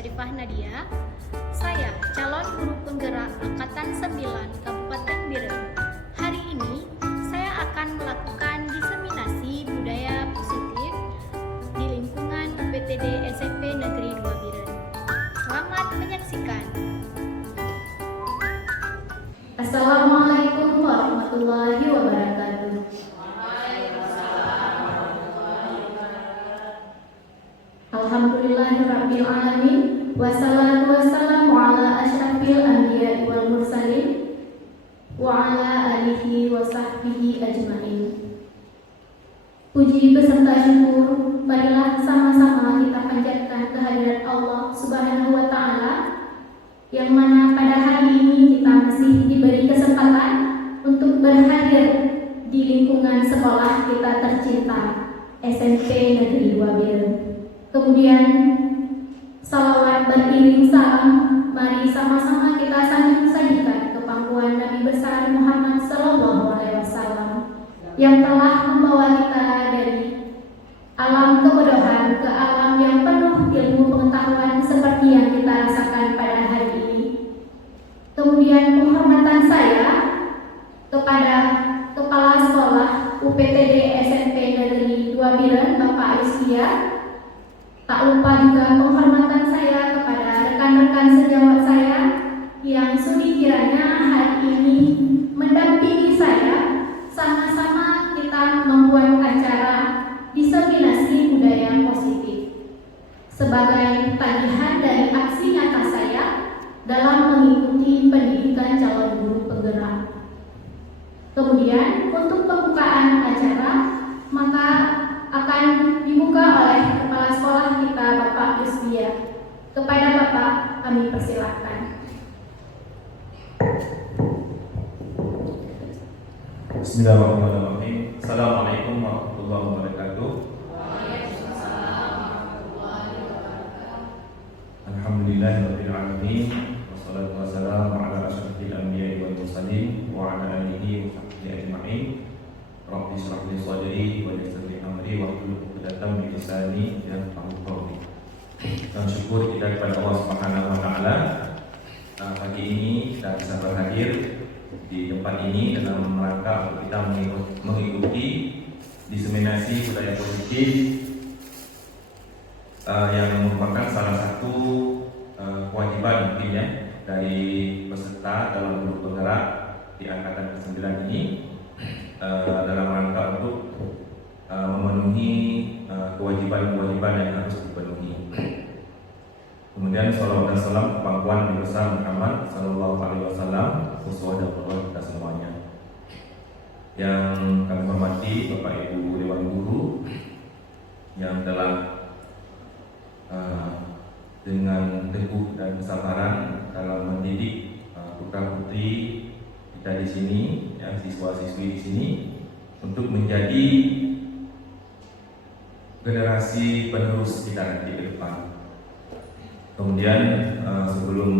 Syarifah Nadia. Saya calon guru penggerak Angkatan 9 Kabupaten Biren. Hari ini saya akan melakukan diseminasi budaya positif di lingkungan UPTD SMP Negeri 2 Biren. Selamat menyaksikan. Assalamualaikum warahmatullahi wabarakatuh. Alhamdulillahirabbil alamin, wassalatu wassalamu ala asyrafil anbiya'i wal mursalin wa ala alihi wa sahbihi ajmain. Puji beserta syukur marilah sama-sama kita panjatkan kehadirat Allah Subhanahu wa taala, yang mana pada hari ini kita masih diberi kesempatan untuk berhadir di lingkungan sekolah kita tercinta SMP Negeri 2 Biren. Kemudian salawat beriring salam, mari sama-sama kita sajikan ke pangkuan Nabi besar Muhammad SAW yang telah membawa kita dari alam kebodohan ke alam yang penuh ilmu pengetahuan seperti yang kita rasakan pada hari ini. Kemudian penghormatan saya kepada Kepala Sekolah UPTD SMP Negeri 2 Biren, Bapak Rizkia. Tak lupa juga penghormatan saya kepada rekan-rekan sejawat saya yang sudi kiranya hari ini mendampingi saya, sama-sama kita membuat acara diseminasi budaya positif sebagai tagihan dari aksi nyata saya dalam mengikuti pendidikan calon guru penggerak. Kemudian untuk pembukaan acara maka akan dibuka oleh Kepala Sekolah kita, Bapak Rizkia. Kepada Bapak kami persilahkan. Bismillahirrahmanirrahim. Assalamualaikum warahmatullahi wabarakatuh. Alhamdulillahirabbil alamin, wassalatu wassalamu ala asyrafil anbiya'i wal mursalin wa ala alihi wa sahbihi ajma'in. Rabbi shrah li sadri wa yassir li amri wahlul 'uqdatam min lisani yafqahu qawli. Dan syukur kita kepada Allah Subhanahu wa taala, pagi ini kita bisa berhadir di tempat ini dalam rangka untuk kita mengikuti diseminasi budaya positif yang merupakan salah satu kewajiban mungkin ya dari peserta dalam guru penggerak di angkatan ke-9 ini, dalam rangka untuk memenuhi kewajiban-kewajiban yang harus dipenuhi. Kemudian salawat dan salam pangkuan Nabi besar Muhammad sallallahu alaihi wasallam, uswah dan qudwah kita semuanya. Yang kami hormati Bapak Ibu Dewan Guru yang telah dengan teguh dan kesabaran dalam mendidik putra-putri kita di sini, ya, siswa-siswi di sini untuk menjadi generasi penerus kita nanti ke depan. Kemudian sebelum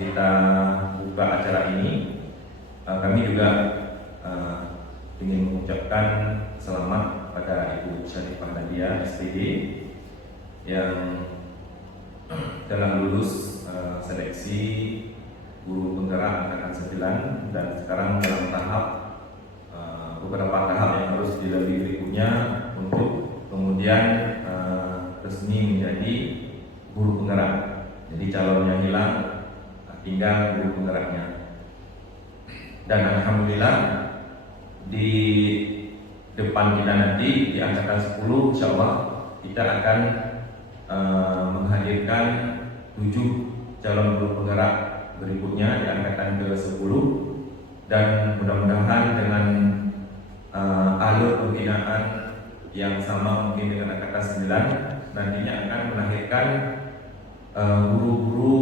kita buka acara ini, kami juga ingin mengucapkan selamat pada Ibu Syarifah Nadia SPD yang telah lulus seleksi guru penggerak angkatan 9 dan sekarang dalam tahap beberapa tahap yang harus dilalui berikutnya untuk kemudian resmi menjadi guru penggerak. Jadi calonnya hilang, tinggal guru penggeraknya. Dan alhamdulillah di depan kita nanti di angkatan 10 insyaallah kita akan menghadirkan 7 calon guru penggerak berikutnya di angkatan ke-10, dan mudah-mudahan dengan alur pembinaan yang sama mungkin dengan angkatan 9 nantinya akan melahirkan guru-guru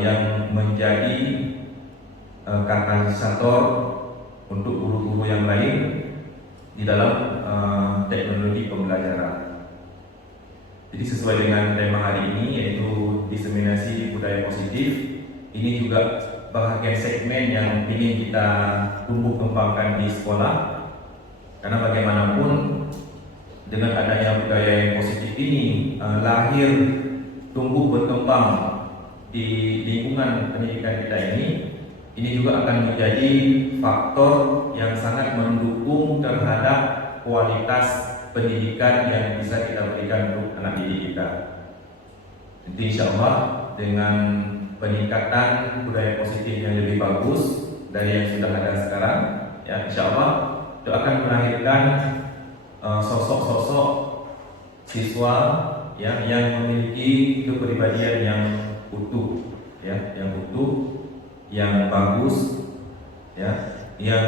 yang menjadi katalisator untuk guru-guru yang lain di dalam teknologi pembelajaran. Jadi sesuai dengan tema hari ini, yaitu diseminasi budaya positif, ini juga bahagian segmen yang ingin kita tumbuh kembangkan di sekolah, karena bagaimanapun dengan adanya budaya yang positif ini lahir tumbuh di lingkungan pendidikan kita ini juga akan menjadi faktor yang sangat mendukung terhadap kualitas pendidikan yang bisa kita berikan untuk anak didik kita. Jadi insya Allah dengan peningkatan budaya positif yang lebih bagus dari yang sudah ada sekarang, ya insya Allah itu akan melahirkan sosok-sosok siswa ya, yang memiliki kepribadian yang utuh, ya, yang bagus, ya, yang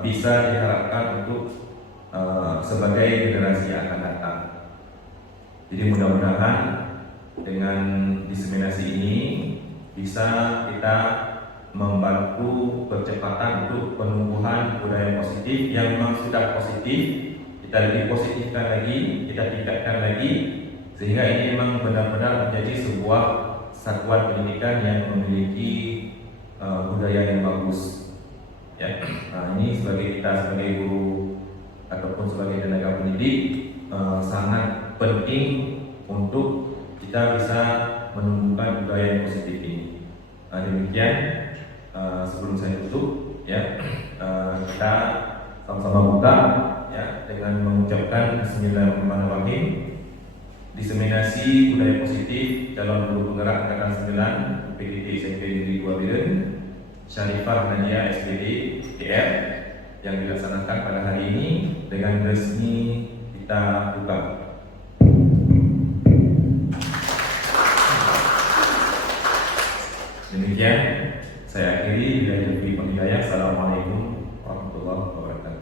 bisa diharapkan untuk sebagai generasi yang akan datang. Jadi mudah-mudahan dengan diseminasi ini bisa kita membantu percepatan untuk penumbuhan budaya positif yang memang sudah positif. Kita lebih positifkan lagi, kita tingkatkan lagi, sehingga ini memang benar-benar menjadi sebuah satuan pendidikan yang memiliki budaya yang bagus. Ya, nah ini sebagai kita sebagai guru ataupun sebagai tenaga pendidik sangat penting untuk kita bisa menumbuhkan budaya yang positif ini. Demikian sebelum saya tutup, ya kita sama-sama buka ya dengan mengucapkan Bismillahirrahmanirrahim. Diseminasi budaya positif calon guru penggerak angkatan 9 PDD SMP Negeri 2 Biren Syarifah Nadia SPD TR yang dilaksanakan pada hari ini dengan resmi kita buka. Demikian saya akhiri. Bila lebih penghidayah. Assalamualaikum warahmatullahi wabarakatuh.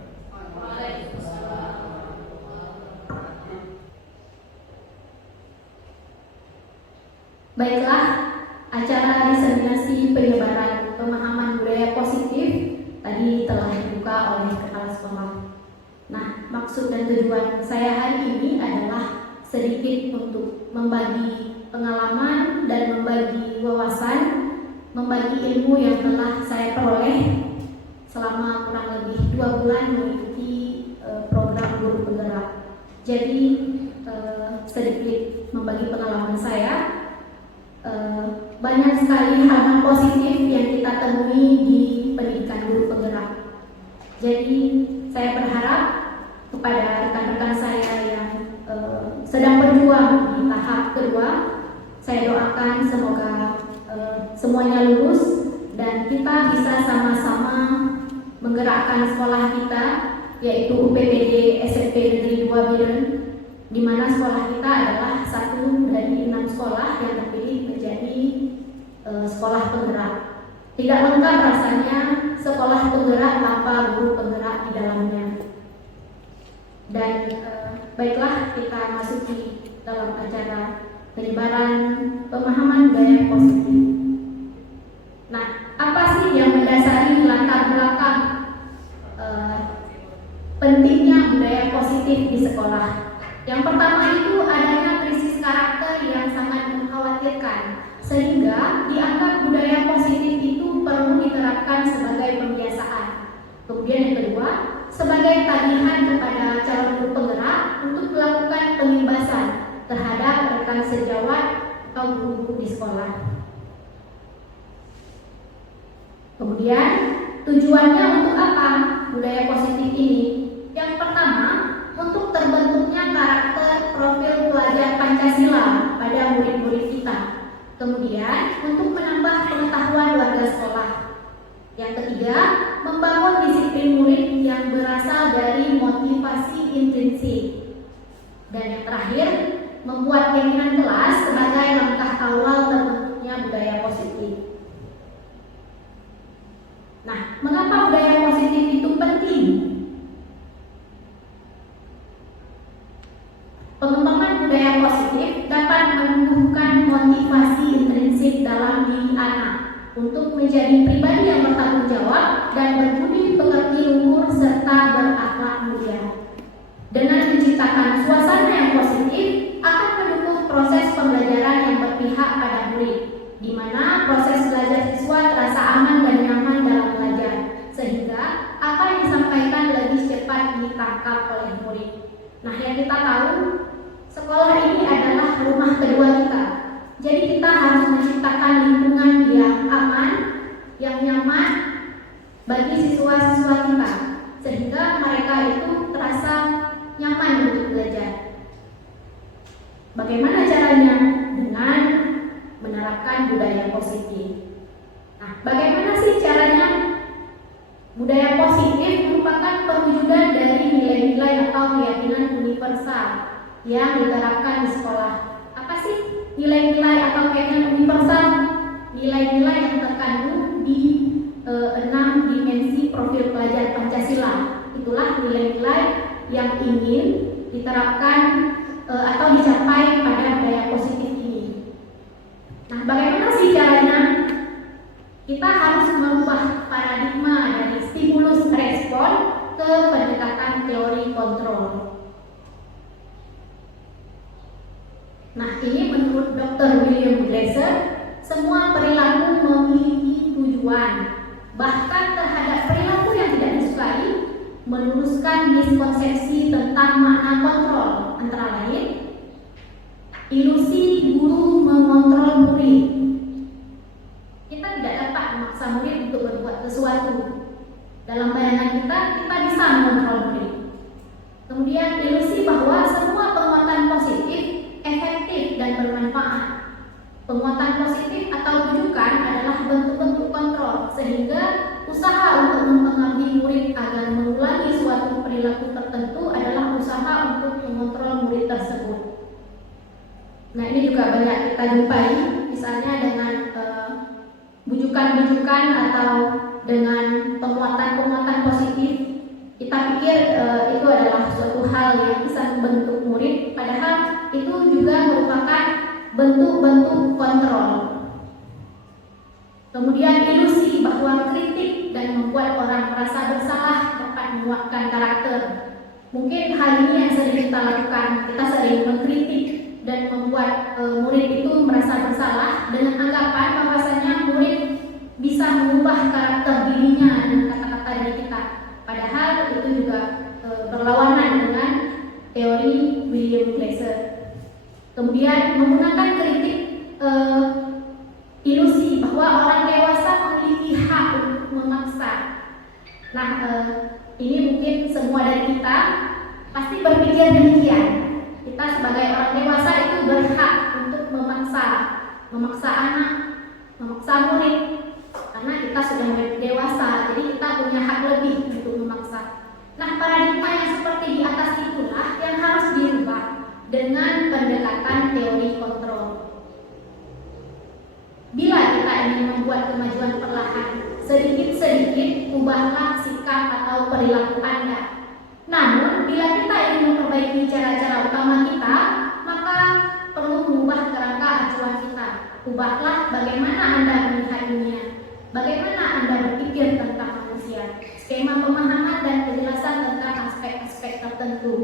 Baiklah, acara diseminasi penyebaran pemahaman budaya positif tadi telah dibuka oleh kepala sekolah. Nah, maksud dan tujuan saya hari ini adalah sedikit untuk membagi pengalaman dan membagi wawasan, membagi ilmu yang telah saya peroleh selama kurang lebih 2 bulan mengikuti program guru penggerak. Jadi sedikit membagi pengalaman saya. Banyak sekali hal-hal positif yang kita temui di pendidikan guru penggerak. Jadi saya berharap kepada rekan-rekan saya yang sedang berjuang di tahap kedua, saya doakan semoga semuanya lulus dan kita bisa sama-sama menggerakkan sekolah kita, yaitu UPPD SMP Negeri 2 Biren, di mana sekolah kita adalah satu dari 6 sekolah yang terpilih menjadi sekolah penggerak. Tidak lengkap rasanya sekolah penggerak tanpa guru penggerak di dalamnya. Dan baiklah, kita masuki dalam acara penyebaran pemahaman budaya positif. Nah, apa sih yang mendasari latar belakang pentingnya budaya positif di sekolah? Yang pertama itu adanya krisis karakter yang sangat mengkhawatirkan, sehingga dianggap budaya positif itu perlu diterapkan sebagai pembiasaan. Kemudian yang kedua, sebagai tagihan kepada calon guru penggerak untuk melakukan pengimbasan terhadap rekan sejawat atau guru di sekolah. Kemudian tujuannya untuk apa budaya positif ini? Yang pertama, untuk terbentuknya karakter profil pelajar Pancasila pada murid-murid kita. Kemudian, untuk menambah pengetahuan warga sekolah. Yang ketiga, membangun disiplin murid yang berasal dari motivasi intrinsik. Dan yang terakhir, membuat keyakinan kelas sebagai langkah awal terbentuknya budaya positif. Nah, mengapa budaya positif itu penting? Pengembangan budaya positif dapat menumbuhkan motivasi intrinsik dalam diri anak untuk menjadi pribadi yang bertanggung jawab dan berbudi pekerti luhur serta berakhlak mulia. Dengan menciptakan suasana yang positif akan mendukung proses pembelajaran yang berpihak pada murid, di mana proses belajar siswa terasa aman dan nyaman dalam belajar, sehingga apa yang disampaikan lebih cepat ditangkap oleh murid. Nah, yang kita tahu, sekolah ini adalah rumah kedua kita. Jadi kita harus menciptakan lingkungan yang aman, yang nyaman bagi siswa-siswa kita, sehingga mereka itu terasa nyaman untuk belajar. Bagaimana caranya? Dengan menerapkan budaya positif. Nah, bagaimana sih caranya? Budaya positif merupakan perwujudan dari nilai-nilai atau keyakinan universal yang diterapkan di sekolah. Apa sih nilai-nilai atau keyakinan universal? Nilai-nilai yang terkandung di 6 dimensi profil pelajar Pancasila. Itulah nilai-nilai yang ingin diterapkan atau dicapai pada budaya positif ini. Nah, bagaimana sih caranya? Kita harus merubah paradigma dari stimulus respon ke pendekatan teori kontrol. Nah, ini menurut Dr. William Glasser, semua perilaku memiliki tujuan. Bahkan terhadap perilaku yang tidak disukai, meluruskan miskonsepsi tentang makna kontrol, antara lain ilusi guru mengontrol murid. Kita tidak dapat memaksa murid untuk berbuat sesuatu. Dalam bayangan kita bisa mengontrol murid. Kemudian ilusi bahwa semua penguatan positif efektif dan bermanfaat. Penguatan positif atau bujukan adalah bentuk-bentuk kontrol, sehingga usaha untuk mempengaruhi murid agar mengulangi suatu perilaku tertentu adalah usaha untuk mengontrol murid tersebut. Nah, ini juga banyak kita jumpai, misalnya dengan bujukan-bujukan atau dengan penguatan-penguatan positif. Kita pikir itu adalah suatu hal yang bisa membentuk murid, padahal itu juga merupakan bentuk-bentuk kontrol. Kemudian ilusi bahwa kritik dan membuat orang merasa bersalah dapat menguatkan karakter. Mungkin hal ini yang sering kita lakukan. Kita sering mengkritik dan membuat murid itu merasa bersalah dengan anggapan bahwasanya murid bisa mengubah karakter dirinya dengan kata-kata dari kita. Padahal itu juga berlawanan dengan teori William Glasser. Kemudian menggunakan kritik ilusi bahwa orang dewasa memiliki hak untuk memaksa. Nah, ini mungkin semua dari kita pasti berpikir demikian. Kita sebagai orang dewasa itu berhak untuk memaksa anak, memaksa murid, karena kita sudah dewasa, jadi kita punya hak lebih untuk memaksa. Nah, paradigma yang seperti di atas itulah yang harus dirubah dengan pendekatan teori kontrol. Bila kita ingin membuat kemajuan perlahan, sedikit-sedikit ubahlah sikap atau perilaku Anda. Namun, bila kita ingin memperbaiki cara-cara utama kita, maka perlu mengubah kerangka acuan kita. Ubahlah bagaimana Anda melihat dunia, bagaimana Anda berpikir tentang manusia, skema pemahaman dan kejelasan tentang aspek-aspek tertentu.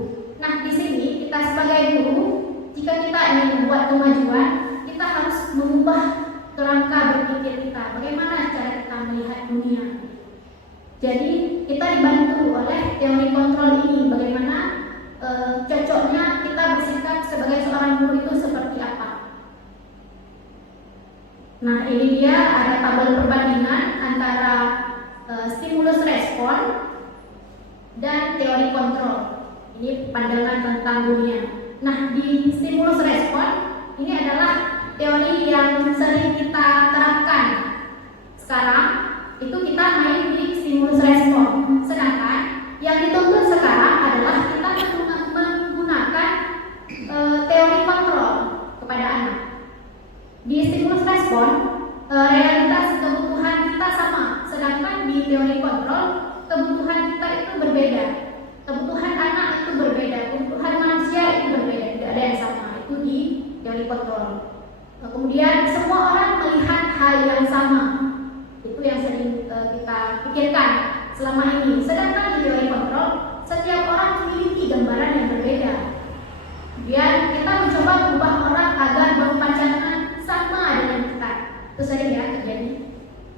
Nah, di sini kita sebagai guru, jika kita ingin membuat kemajuan, kita harus mengubah kerangka berpikir kita, bagaimana cara kita melihat dunia. Jadi kita dibantu oleh teori kontrol ini, bagaimana cocoknya kita bersikap sebagai seorang guru itu seperti apa. Nah, ini dia ada tabel perbandingan antara stimulus respon dan teori kontrol. Ini pandangan tentang dunia. Nah, di stimulus respon ini adalah teori yang sering kita terapkan sekarang. Itu kita main di stimulus respon. Sedangkan yang dituntut sekarang adalah kita menggunakan teori kontrol kepada anak. Di stimulus respon, realitas kebutuhan kita sama. Sedangkan di teori kontrol, kebutuhan kita itu berbeda. Kebutuhan anak itu berbeda, kebutuhan manusia itu berbeda. Tidak ada yang sama. Itu di teori kontrol. Kemudian semua orang melihat hal yang sama. Itu yang sering kita pikirkan selama ini. Sedangkan di teori kontrol, setiap orang memiliki gambaran yang berbeda. Kemudian kita mencoba mengubah orang agar berpandangan sama dengan kita. Itu sering ya terjadi.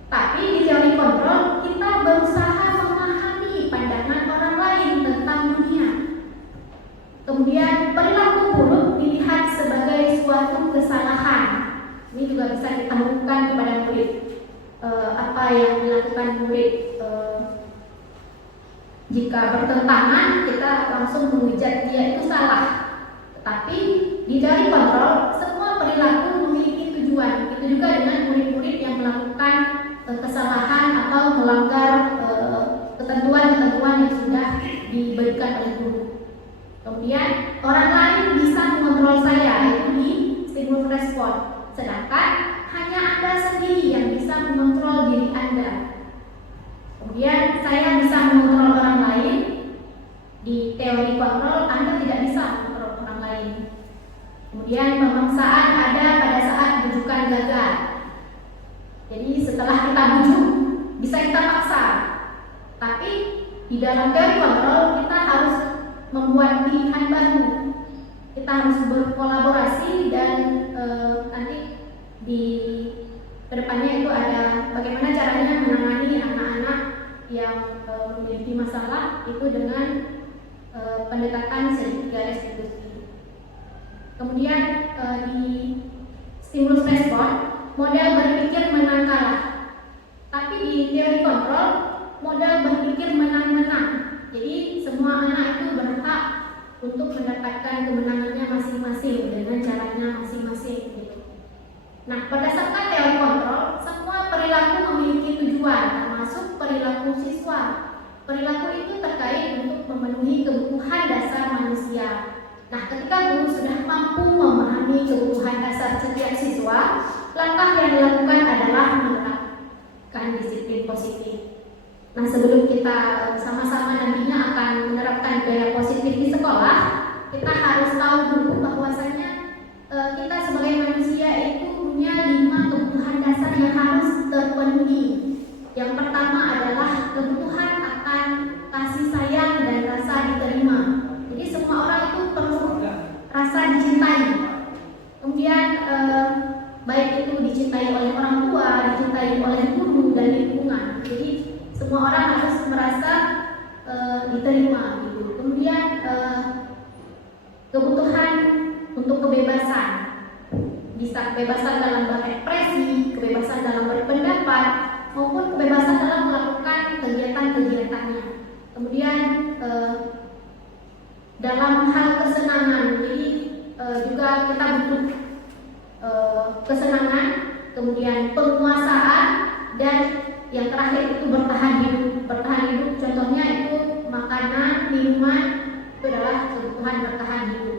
Tapi di teori kontrol, kita berusaha memahami pandangan orang lain tentang dunia. Kemudian perilaku buruk dilihat sebagai suatu kesalahan. juga bisa ditemukan kepada murid. Apa yang dilakukan murid jika bertentangan, kita langsung menghujat dia itu salah. Tetapi di teori kontrol, semua perilaku memiliki tujuan. Begitu juga dengan murid-murid yang melakukan kesalahan atau melanggar ketentuan-ketentuan yang sudah diberikan oleh guru. Kemudian orang lain bisa mengontrol saya, yaitu di stimulus respon. Sedangkan hanya Anda sendiri yang bisa mengontrol diri Anda. Kemudian saya bisa mengontrol orang lain. Di teori kontrol, Anda tidak bisa mengontrol orang lain. Kemudian pemaksaan ada pada saat bujukan gagal. Jadi setelah kita bujuk, bisa kita paksa. Tapi di dalam teori kontrol, kita harus membuat pilihan baru. Kita harus berkolaborasi dan nanti di kedepannya itu ada bagaimana caranya menangani anak-anak yang memiliki masalah itu dengan pendekatan segitiga restitusi. Kemudian di stimulus respon, model berpikir menang kalah. Tapi di teori kontrol, model berpikir menang-menang. Jadi semua anak itu berhak untuk mendapatkan kemenangannya masing-masing dengan caranya masing-masing gitu. Nah, berdasarkan teori kontrol, semua perilaku memiliki tujuan, termasuk perilaku siswa. Perilaku itu terkait untuk memenuhi kebutuhan dasar manusia. Nah, ketika guru sudah mampu memahami kebutuhan dasar setiap siswa, langkah yang dilakukan adalah menerapkan disiplin positif. Nah, sebelum kita sama-sama nantinya akan menerapkan budaya positif di sekolah, kita harus tahu dulu bahwasanya kita sebagai manusia itu punya 5 kebutuhan dasar yang harus terpenuhi. Yang pertama adalah kebutuhan akan kasih sayang dan rasa diterima. Jadi semua orang itu perlu rasa dicintai. Kemudian baik itu dicintai oleh orang tua, dicintai oleh guru dan lingkungan. Jadi semua orang harus merasa diterima gitu. Kemudian kebutuhan untuk kebebasan, bisa kebebasan dalam berekspresi, kebebasan dalam berpendapat, maupun kebebasan dalam melakukan kegiatan-kegiatannya. Kemudian dalam hal kesenangan, jadi juga kita butuh kesenangan, kemudian penguasaan, dan yang terakhir itu bertahan hidup. Bertahan hidup contohnya itu makanan, minuman, itu adalah kebutuhan bertahan hidup.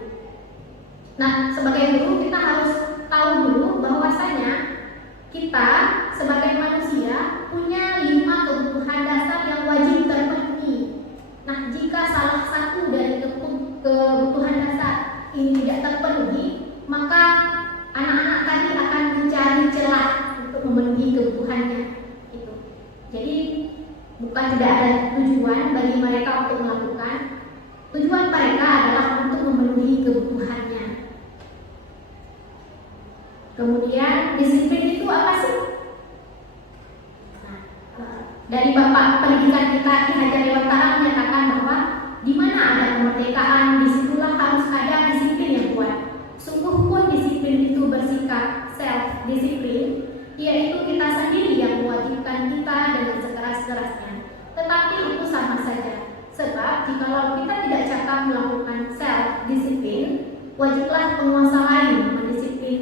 Nah, sebagai guru kita harus tahu dulu bahwasanya kita sebagai manusia punya 5 kebutuhan dasar yang wajib terpenuhi. Nah, jika salah satu dari kebutuhan dasar ini tidak terpenuhi, maka anak-anak tadi akan mencari celah untuk memenuhi kebutuhannya. Gitu. Jadi bukan tidak ada tujuan bagi mereka untuk melakukan. Tujuan mereka adalah untuk memenuhi kebutuhannya. Kemudian disiplin itu apa sih? Dari Bapak Pendidikan kita Ki Hajar Dewantara menyatakan bahwa di mana ada kemerdekaan, disitulah harus ada disiplin yang kuat. Sungguh pun disiplin itu bersikap self-disiplin, yaitu kita sendiri yang mewajibkan kita dengan sekeras-kerasnya. Tetapi itu sama saja, sebab jikalau kita tidak cakap melakukan self-disiplin, wajiblah penguasa lain mendisiplin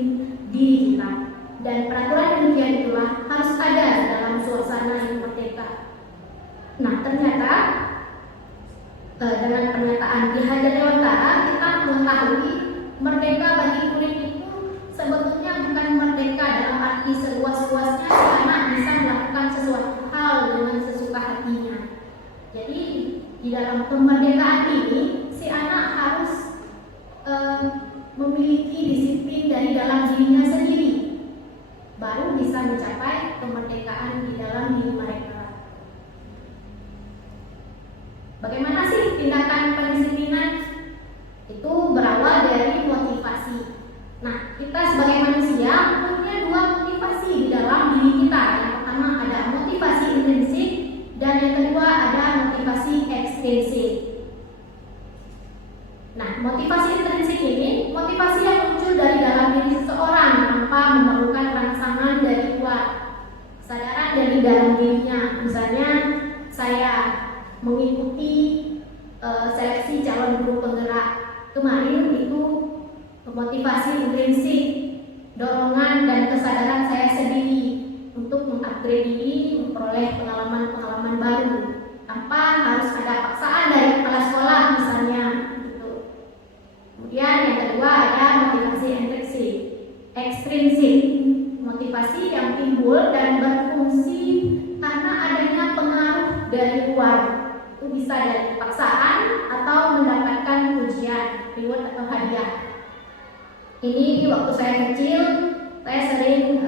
diri kita. Dan peraturan demikian itulah harus ada dalam suasana yang merdeka. Nah, ternyata dengan pernyataan Ki Hajar Dewantara kita mengetahui merdeka bagi murid itu sebetulnya bukan merdeka dalam arti seluas-luasnya si anak bisa melakukan sesuatu hal dengan sesuka hatinya. Jadi di dalam kemerdekaan ini si anak harus memiliki disiplin dari dalam dirinya sendiri, baru bisa mencapai kemerdekaan di dalam diri mereka. Bagaimana sih tindakan pendisiplinan? Itu berawal dari motivasi. Nah, kita sebagai manusia punya 2 motivasi di dalam diri kita. Yang pertama ada motivasi intrinsik dan yang kedua ada motivasi ekstrinsik. Nah, motivasi intrinsik ini motivasi yang muncul dari dalam diri seseorang tanpa memerlukan rangsangan kesadaran dari dalam dirinya. Misalnya saya mengikuti seleksi calon guru penggerak kemarin, itu motivasi intrinsik, dorongan dan kesadaran saya sendiri untuk mengupgrade diri, memperoleh pengalaman-pengalaman baru tanpa harus ada paksaan dari kepala sekolah misalnya gitu. Kemudian yang kedua ada motivasi ekstrinsik, motivasi yang timbul dan berfungsi karena adanya pengaruh dari luar. Itu bisa dari paksaan atau mendapatkan pujian, reward atau hadiah. Ini di waktu saya kecil, saya sering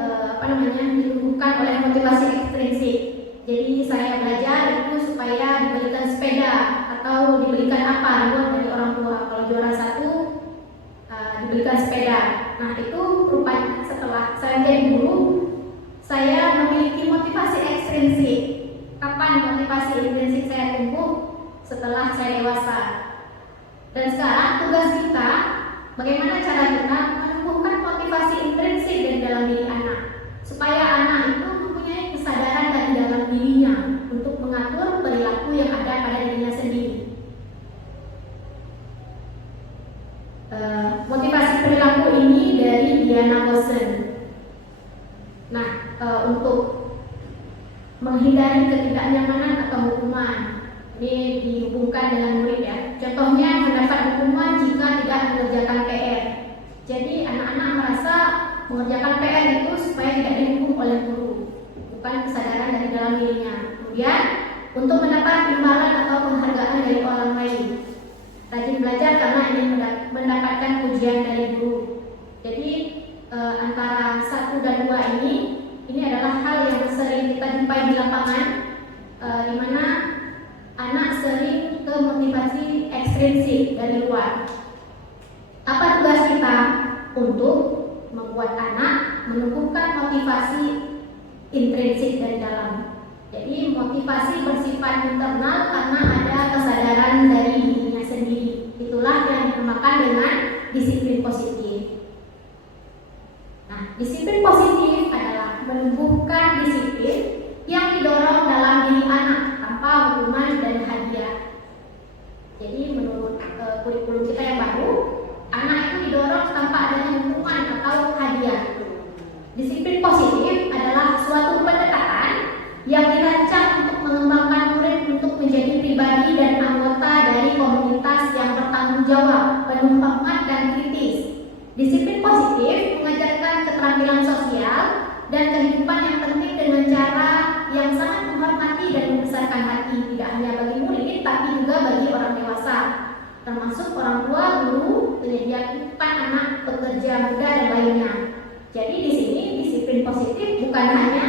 dilumpuhkan oleh motivasi ekstrinsik. Jadi saya belajar itu supaya diberikan sepeda atau diberikan apa reward dari orang tua. Kalau juara 1 diberikan sepeda. Nah itu rupanya setelah saya jadi guru, saya memiliki motivasi ekstrinsik. Kapan motivasi intrinsik saya tumbuh? Setelah saya dewasa. Dan sekarang tugas kita, bagaimana cara kita menumbuhkan motivasi intrinsik dari dalam diri anak, supaya anak itu mempunyai kesadaran dari dalam dirinya untuk mengatur perilaku yang ada pada dirinya sendiri. Motivasi perilaku ini dari Diana Bosen. Nah, untuk menghindari ketidaknyamanan atau hukuman, ini dihubungkan dengan murid ya. Contohnya mendapat hukuman jika tidak mengerjakan PR. Jadi anak-anak merasa mengerjakan PR itu supaya tidak dihukum oleh guru, bukan kesadaran dari dalam dirinya. Kemudian untuk mendapat imbalan atau penghargaan dari orang lain, rajin belajar karena ingin mendapatkan pujian dari guru. Jadi antara 1 dan 2 ini adalah hal yang sering kita jumpai di lapangan, di mana anak sering ke motivasi ekstrinsik dari luar. Apa tugas kita? Untuk membuat anak menumbuhkan motivasi intrinsik dari dalam. Jadi motivasi bersifat internal karena ada kesadaran dari dirinya sendiri. Itulah yang dinamakan dengan disiplin positif. Nah, disiplin positif adalah menumbuhkan disiplin yang didorong dalam diri anak tanpa hukuman dan hadiah. Jadi menurut kurikulum kita yang baru, anak itu didorong tanpa adanya hukuman atau hadiah. Disiplin positif adalah suatu pendekatan yang dirancang untuk mengembangkan murid untuk menjadi pribadi dan anggota dari komunitas yang bertanggung jawab, penuh hikmat dan kritis. Disiplin positif mengajarkan keterampilan sosial dan kehidupan yang penting dengan cara yang sangat menghormati dan membesarkan hati, tidak hanya bagi murid tapi juga bagi orang dewasa, termasuk orang tua, guru, penyedia kehidupan anak, pekerja muda dan lainnya. Jadi di sini disiplin positif bukan hanya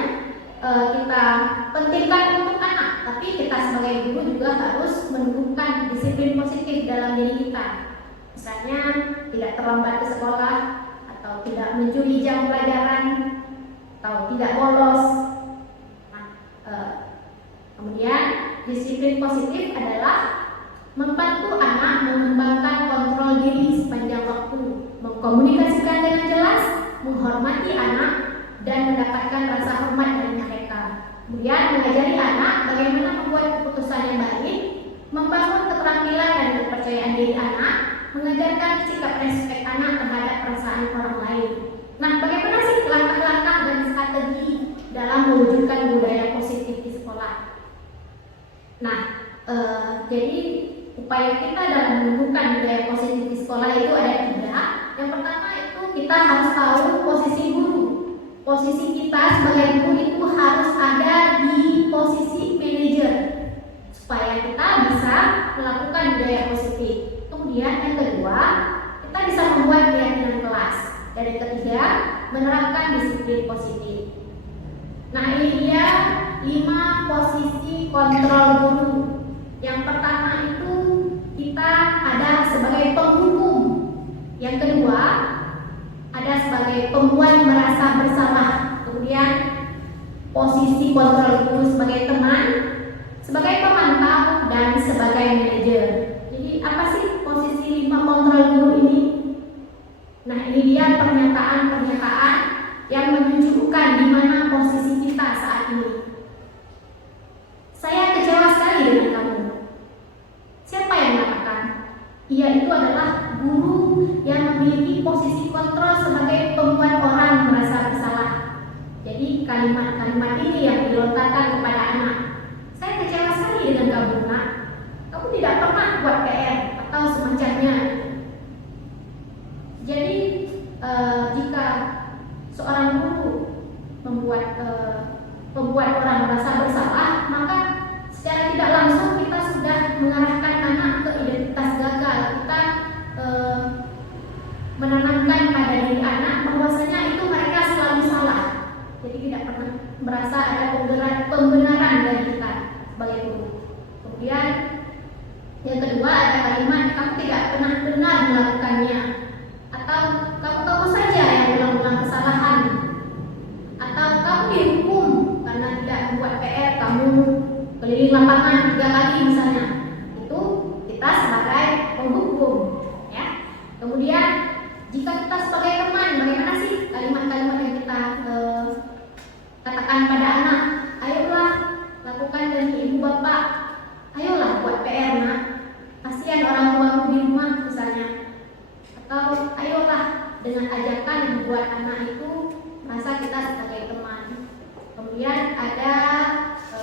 kita pentingkan untuk anak, tapi kita sebagai guru juga harus menumbuhkan disiplin positif dalam diri kita. Misalnya tidak terlambat ke sekolah, atau tidak mencuri jam pelajaran, atau tidak bolos. Kemudian disiplin positif adalah membantu anak mengembangkan kontrol diri sepanjang waktu, mengkomunikasikan dengan jelas, menghormati anak, dan mendapatkan rasa hormat dari mereka. Kemudian mengajari anak bagaimana membuat keputusan yang baik, membangun keterampilan dan kepercayaan diri anak, mengajarkan sikap respek anak terhadap perasaan orang lain. Nah, bagaimana sih langkah-langkah dan strategi dalam mewujudkan budaya positif di sekolah? Nah, jadi upaya kita dalam menumbuhkan budaya positif di sekolah itu ada 3. Yang pertama itu kita harus tahu posisi guru. Posisi kita sebagai guru itu harus ada di posisi manajer supaya kita bisa melakukan budaya positif. Kemudian yang kedua, kita bisa membuat keyakinan kelas. Dan yang ketiga, menerapkan disiplin positif. Nah, ini dia 5 posisi kontrol guru. Yang pertama itu kita ada sebagai penghukum. Yang kedua, ada sebagai pembuat merasa bersalah. Kemudian posisi kontrol guru sebagai teman, sebagai pemantau, dan sebagai manajer. Jadi apa sih posisi 5 kontrol guru ini? Nah, ini dia pernyataan-pernyataan yang menunjukkan di mana posisi kita saat ia itu adalah guru yang memiliki posisi kontrol sebagai pembuat orang merasa bersalah. Jadi kalimat-kalimat ini yang dilontarkan kepada anak. Saya kecewa sekali dengan kamu, nak. Kamu tidak pernah buat PR atau semacamnya. Jadi jika seorang guru membuat orang merasa bersalah, maka secara tidak langsung kita sudah mengarahkan anak ke identitas gagal. Kita menanamkan pada diri anak bahwasanya itu mereka selalu salah. Jadi tidak pernah merasa ada pembenaran dari kita sebagai guru. Kemudian yang kedua ada kalimat kamu tidak pernah benar melakukannya, atau kamu saja yang ulang-ulang kesalahan, atau kamu dihukum karena tidak membuat PR, kamu keliling lapangan 3 kali misalnya. Itu kita sebagai penghukum, ya. Kemudian jika kita sebagai teman, bagaimana sih kalimat-kalimat yang kita katakan pada anak? Ayolah lakukan demi ibu bapak, ayolah buat PR, nak. Kasihan orang tuamu di rumah misalnya. Atau ayolah, dengan ajakan yang membuat anak itu merasa kita sebagai teman. Kemudian ada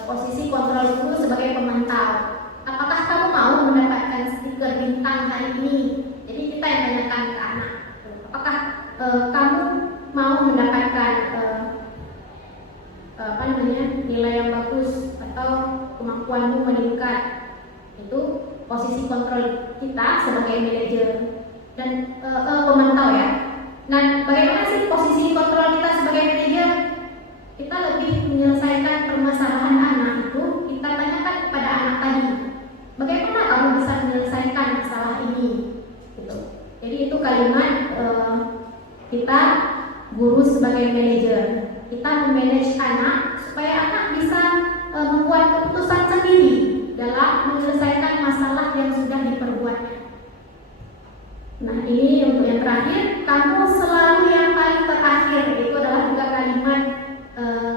posisi kontrol guru sebagai pemantau. Apakah kamu mau mendapatkan stiker bintang hari ini? Jadi kita yang tanyakan ke anak. Apakah kamu mau mendapatkan nilai yang bagus atau kemampuanmu meningkat? Itu posisi kontrol kita sebagai manajer dan pemantau, ya. Dan bagaimana sih posisi kontrol kita sebagai manajer? Kita lebih menyelesaikan permasalahan anak itu, kita tanyakan kepada anak tadi, bagaimana kamu bisa menyelesaikan masalah ini? Gitu. Jadi itu kalimat kita guru sebagai manajer. Kita memanage anak supaya anak bisa membuat keputusan sendiri dalam menyelesaikan masalah yang sudah diperbuatnya. Nah, ini untuk yang terakhir, kamu selalu yang paling terakhir. Itu adalah juga kalimat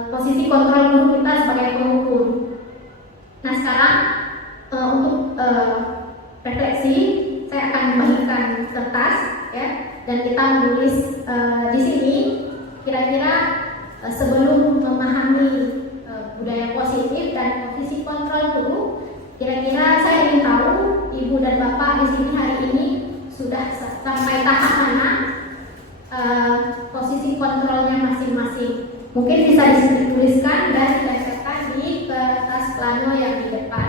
posisi kontrol guru kita sebagai penghukum. Nah, sekarang untuk refleksi, saya akan membagikan kertas, ya, dan kita menulis di sini kira-kira sebelum memahami budaya positif dan posisi kontrol guru, kira-kira saya ingin tahu ibu dan bapak di sini hari ini sudah sampai tahap mana posisi kontrolnya masing-masing. Mungkin bisa dituliskan dan ditempelkan di kertas plano yang di depan.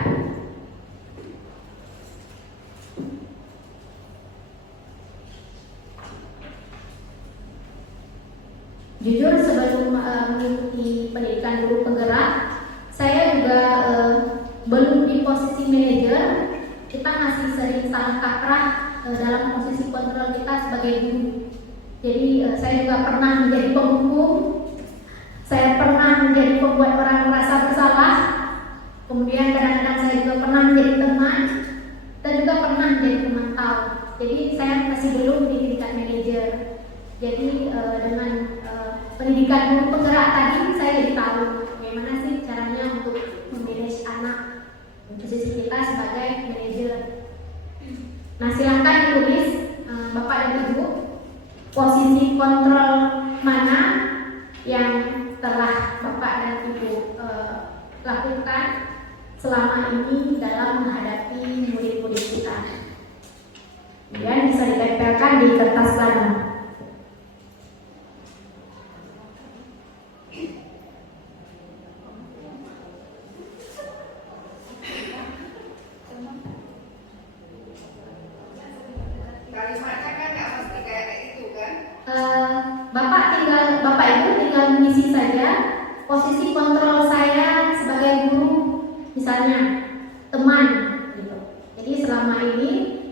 Jujur sebelum mengikuti pendidikan guru penggerak, saya juga belum di posisi manajer. Kita masih sering salah kaprah dalam posisi kontrol kita sebagai guru. Jadi saya juga pernah menjadi penghukum, saya pernah menjadi pembuat orang merasa bersalah, kemudian kadang-kadang saya juga pernah menjadi teman, dan juga pernah menjadi pemantau. Jadi saya masih belum di tingkat manajer. Jadi dengan pendidikan guru penggerak tadi, saya jadi tahu bagaimana sih caranya untuk memanage anak, posisi kita sebagai manajer. Nah, silahkan ditulis Bapak dan Ibu, posisi kontrol mana yang telah Bapak dan Ibu lakukan selama ini dalam menghadapi murid-murid kita. Kemudian bisa ditempelkan di kertas plano. Kalimatnya kan nggak mesti kayak itu kan? Bapak Ibu tinggal mengisi saja posisi kontrol saya sebagai guru, misalnya teman, gitu. Jadi selama ini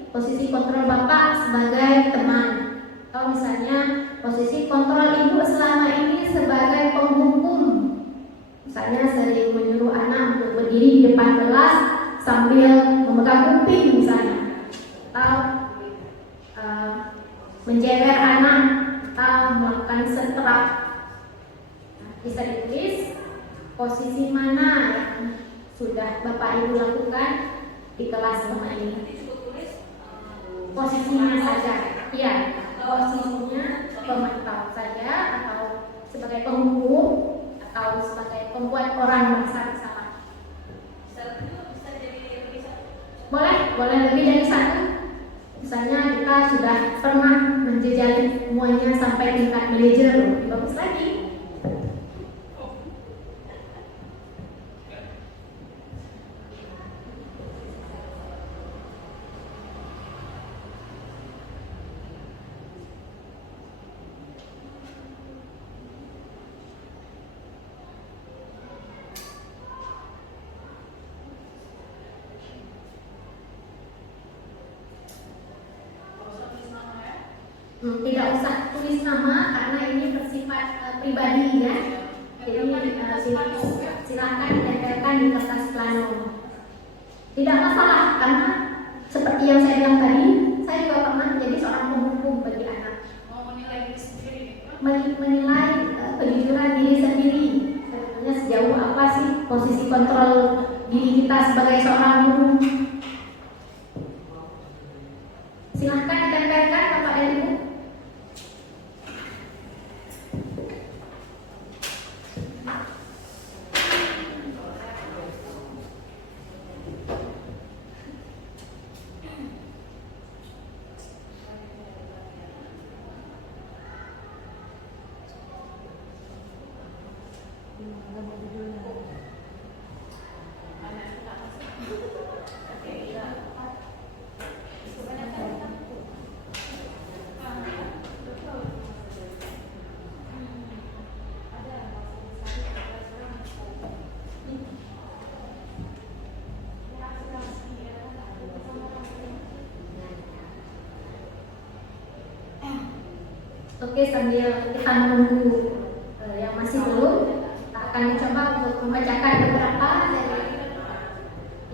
posisi kontrol Bapak sebagai teman, atau misalnya posisi kontrol Ibu selama ini sebagai penghukum, misalnya sering menyuruh anak untuk berdiri di depan kelas sambil memegang kuping misalnya, atau menjewer anak atau melakukan setrap. Bisa ditulis posisi mana yang sudah Bapak Ibu lakukan di kelas selama ini. posisinya saja. Iya, posisinya pemantau saja atau sebagai penghukum atau sebagai pembuat orang merasa bersalah. Boleh lebih dari satu. Misalnya kita sudah pernah menjejali semuanya sampai tingkat manajer, lebih bagus lagi. Tidak usah tulis nama karena ini bersifat pribadi ya. Jadi silakan tempelkan di kertas plano. Tidak masalah karena seperti yang saya bilang tadi, saya juga pernah menjadi seorang penghukum bagi anak. Menilai kejujuran diri sendiri. Sebetulnya sejauh apa sih posisi kontrol diri kita sebagai seorang guru? Silahkan ditempelkan Bapak dan Ibu. Oke, sambil kita menunggu yang masih belum, kita akan mencoba untuk membacakan beberapa dari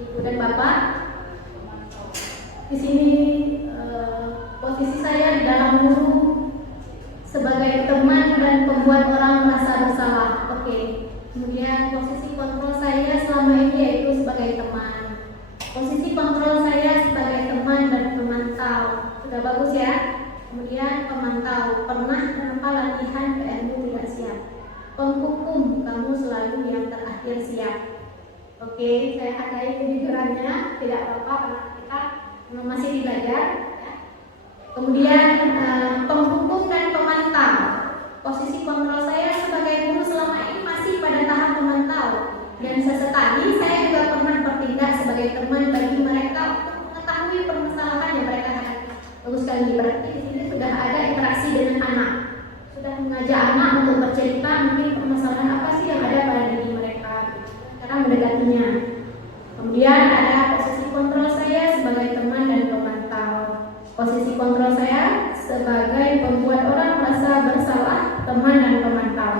Ibu dan Bapak. Di sini posisi saya di dalam guru sebagai teman dan pembuat orang merasa bersalah. Oke. Kemudian posisi kontrol saya selama ini yaitu sebagai teman. Posisi kontrol saya sebagai teman dan pemantau. Sudah bagus ya? Kemudian pemantau, pernah tanpa latihan PMU tidak siap. Penghukum, kamu selalu yang terakhir siap. Oke, saya hargai kejujurannya, tidak apa-apa karena kita masih belajar. Kemudian penghukum dan pemantau. Posisi kontrol saya sebagai guru selama ini masih pada tahap pemantau. Dan sesekali saya juga pernah bertindak sebagai teman bagi mereka untuk mengetahui permasalahan yang mereka hadapi. Bagus sekali, berarti di sini sudah ada interaksi dengan anak, sudah mengajak anak untuk bercerita mungkin permasalahan apa sih yang ada pada diri mereka, cara mendekatinya. Kemudian ada posisi kontrol saya sebagai teman dan pemantau. Posisi kontrol saya sebagai pembuat orang merasa bersalah, teman dan pemantau.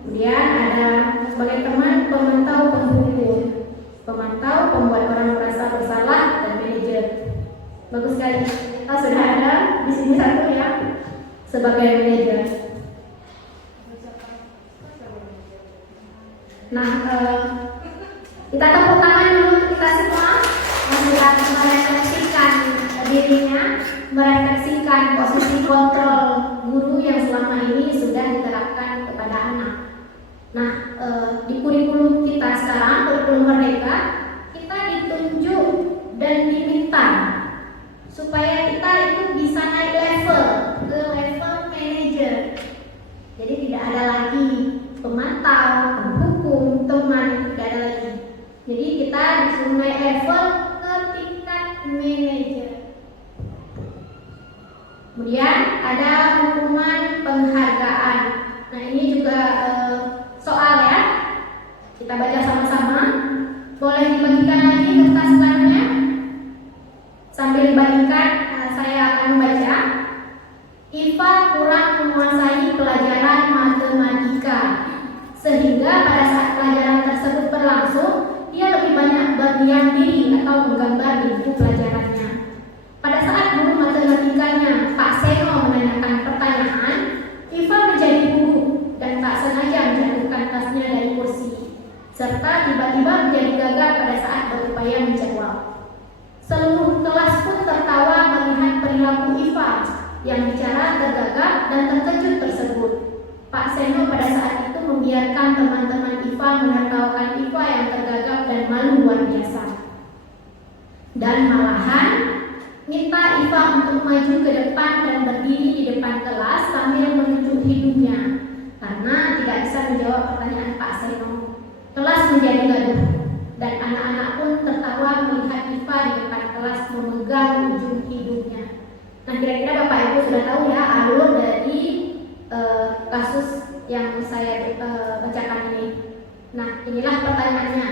Kemudian ada sebagai teman, pemantau, penghukum. Pemantau, pembuat orang merasa bersalah, dan manajer. Bagus sekali. Kita sudah ada di sini satu ya sebagai manajer. Nah, kita tepuk tangan dulu untuk kita semua yang sudah merefleksikan dirinya, merefleksikan posisi kontrol guru yang selama ini sudah diterapkan kepada anak. Nah, di kurikulum kita sekarang, kurikulum Merdeka, kita ditunjuk dan diminta supaya kita itu bisa naik level ke level manager. Jadi tidak ada lagi pemantau, penghukum, teman, tidak ada lagi. Jadi kita disuruh naik level ke tingkat manager. Kemudian ada hukuman penghargaan. Nah ini juga soal ya. Kita baca sama-sama. Boleh dibagikan lagi kertas plannya. Sambil dibagikan, saya akan membaca. Iva kurang menguasai pelajaran matematika, sehingga pada saat pelajaran tersebut berlangsung, dia lebih banyak berdiam diri atau menggambar di buku pelajarannya. Pada saat guru matematikanya, Pak Seno, menanyakan pertanyaan, Iva menjadi guru dan tak sengaja menjatuhkan tasnya dari kursi, serta tiba-tiba menjadi gagap pada saat berupaya menjawab. Seluruh kelas pun tertawa melihat dan terkejut tersebut. Pak Seno pada saat itu membiarkan teman-teman IFA menertawakan IFA yang tergagap dan malu luar biasa. Dan malahan minta IFA untuk maju ke depan dan berdiri di depan kelas sambil menunjuk hidungnya karena tidak bisa menjawab pertanyaan Pak Seno. Kelas menjadi gaduh dan anak-anak pun tertawa melihat IFA di depan kelas memegang ujung hidungnya. Nah, kira-kira Bapak Ibu sudah tahu ya alur dari kasus yang saya bacakan ini. Nah, inilah pertanyaannya.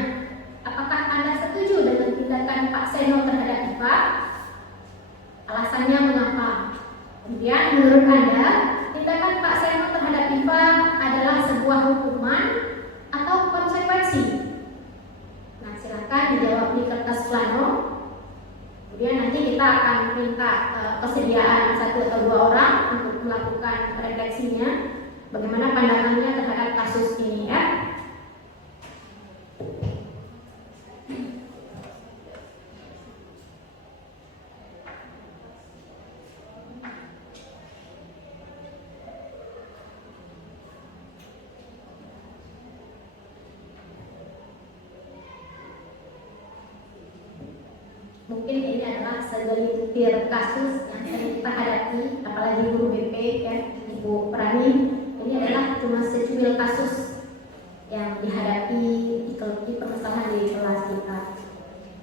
Apakah Anda setuju dengan tindakan Pak Seno terhadap IFA? Alasannya mengapa? Kemudian menurut Anda, tindakan Pak Seno terhadap IFA adalah sebuah hukuman atau konsekuensi? Nah, silakan dijawab di kertas plano. Kemudian nanti kita akan minta persediaan 1 atau 2 orang untuk melakukan refleksinya, bagaimana pandangannya terhadap kasus ini ya. Mungkin ini adalah segelintir kasus yang sering kita hadapi, apalagi guru BP ya, Ibu Prani. Ini adalah cuma secuil kasus yang dihadapi di permasalahan di kelas kita.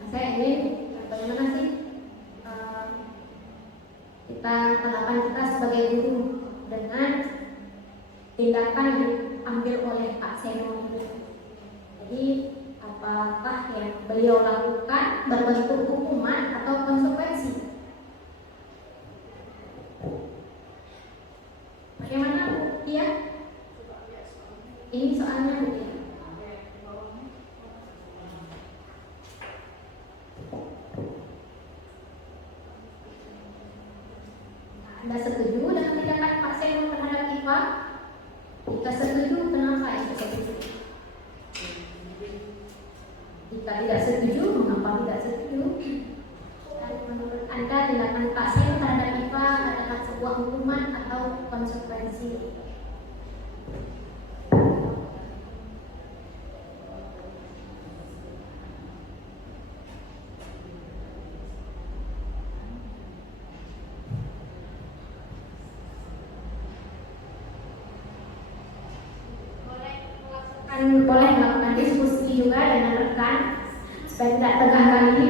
Nah, saya ingin bagaimana sih kita tanggapan kita sebagai guru dengan tindakan yang diambil oleh Pak Seno ini. Jadi apakah yang beliau lakukan berbentuk hukuman atau konsekuensi? Bagaimana Bu Tia? Ini soalnya Bu Tia. Anda setuju dengan tindakan Pak Seno terhadap IFA? Jika setuju, kenapa itu setuju? Jika tidak setuju, mengapa tidak setuju? Dan menurut Anda tindakan Pak Seno terhadap IFA adalah sebuah hukuman atau konsekuensi? Boleh melakukan diskusi juga dengan rekan supaya tidak tegang kali.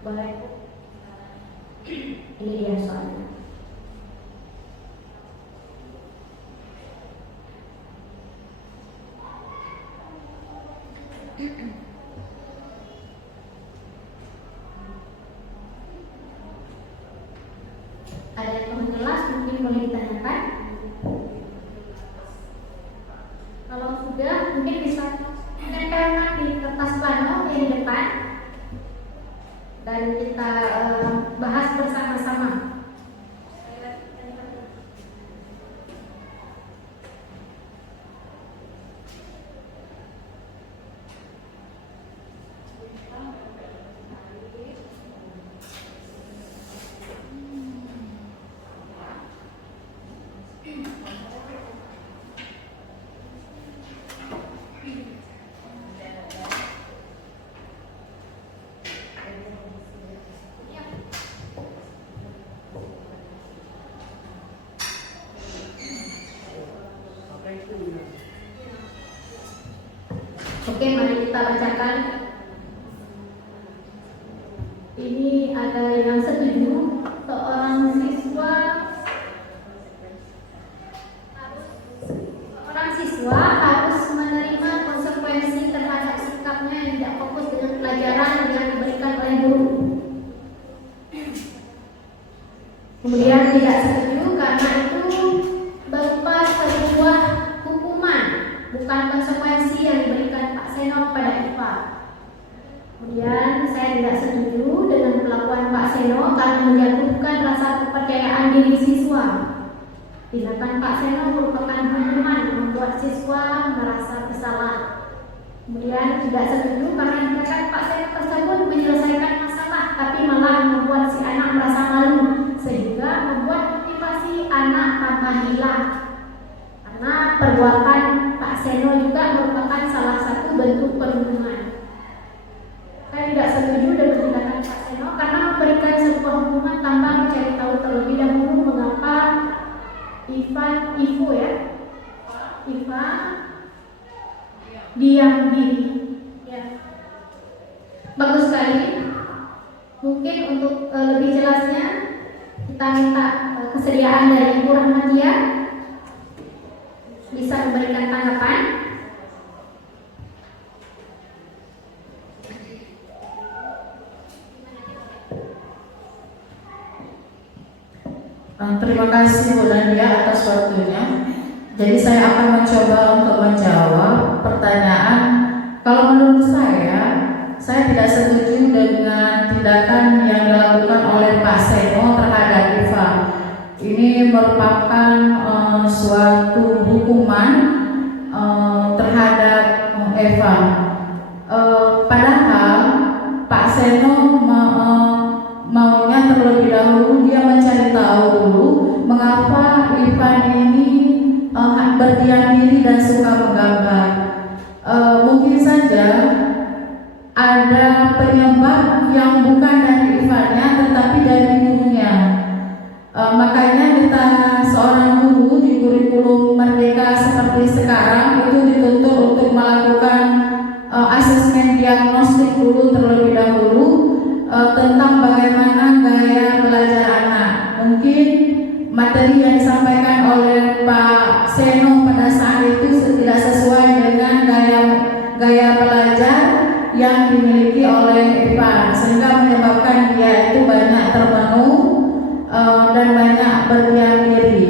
Boleh. Ini dia soalnya. Ada yang mau jelas mungkin boleh ditanyakan. Kalau sudah mungkin bisa tempelkan di kertas plano yang di depan dan kita bahas bersama-sama. Oke, mari kita bacakan. Ini ada yang setuju, seorang siswa harus menerima konsekuensi terhadap sikapnya yang tidak fokus dengan pelajaran yang diberikan oleh Kemudian saya tidak setuju dengan perlakuan Pak Seno karena menjatuhkan rasa kepercayaan diri siswa. Tindakan Pak Seno merupakan hukuman membuat siswa merasa bersalah. Kemudian tidak setuju karena tindakan Pak Seno tersebut menyelesaikan masalah, tapi malah membuat si anak merasa malu, sehingga membuat motivasi anak tambah hilang. Karena perbuatan Pak Seno juga merupakan salah satu bentuk perundungan. Saya tidak setuju dengan tindakan Pak Seno karena memberikan sebuah hukuman tanpa mencari tahu terlebih dahulu mengapa Iva diam diri. Ya. Bagus sekali. Mungkin untuk lebih jelasnya kita minta kesediaan dari Ibu Rahmatia bisa memberikan tanggapan. Terima kasih Bu Nadia atas waktunya. Jadi saya akan mencoba untuk menjawab pertanyaan. Kalau menurut saya tidak setuju dengan tindakan yang dilakukan oleh Pak Seno terhadap Iva. Ini merupakan suatu hukuman terhadap Eva. Padahal Pak Seno maunya terlebih dahulu dia mencari tahu dulu mengapa Ivan ini berdiam diri dan suka menggambar. Mungkin saja ada penyebab yang bukan dari Ivannya tetapi dari gurunya. Makanya kita seorang guru di kurikulum Merdeka seperti sekarang itu dituntut untuk melakukan asesmen diagnostik dulu terlebih dahulu tentang bagaimana gaya belajar anak. Mungkin materi yang disampaikan oleh Pak Seno pada saat itu tidak sesuai dengan gaya belajar yang dimiliki oleh Ivan, sehingga menyebabkan dia itu banyak termenung dan banyak berdiam diri.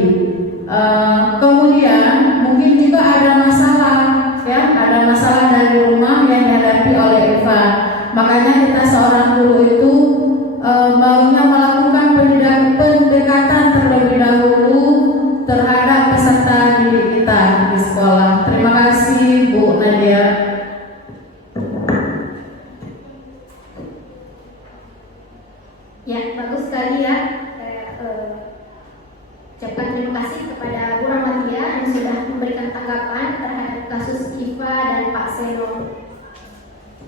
Kemudian mungkin juga ada masalah, ya, ada masalah dari rumah yang dihadapi oleh Ivan. Makanya kita seorang guru itu maunya melakukan pendekatan terlebih dahulu terhadap peserta didik kita di sekolah. Terima kasih Bu Nadia. Ya, bagus sekali ya. Ucapkan terima kasih kepada Bu Rahmatia yang sudah memberikan tanggapan terhadap kasus Iva dan Pak Seno.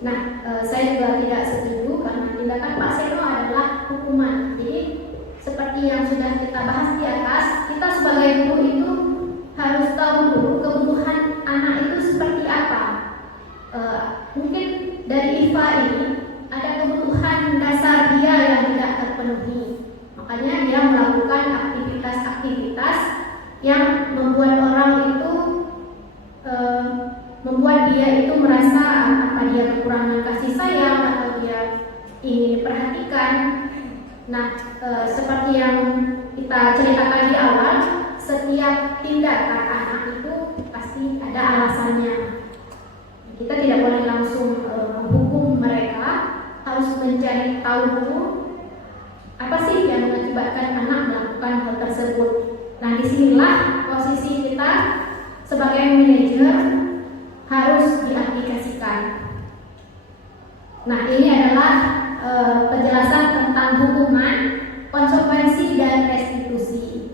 Nah, saya juga tidak setuju karena tindakan Pak Seno adalah hukuman. Jadi seperti yang sudah kita bahas di atas, kita sebagai guru itu harus tahu dulu kebutuhan anak itu seperti apa. Mungkin dari Iva ini ada kebutuhan dasar dia yang tidak terpenuhi. Makanya dia melakukan aktivitas-aktivitas yang membuat orang itu membuat dia itu merasa apa dia kekurangan kasih sayang atau dia ingin diperhatikan. Nah, seperti yang kita ceritakan di awal, setiap tindakan anak itu pasti ada alasannya. Kita tidak boleh langsung menghukum mereka, harus mencari tahu dulu apa sih yang mengakibatkan anak melakukan hal tersebut. Nah, disinilah posisi kita sebagai manajer harus diaplikasikan. Nah, ini adalah penjelasan tentang hukuman, konsekuensi dan restitusi.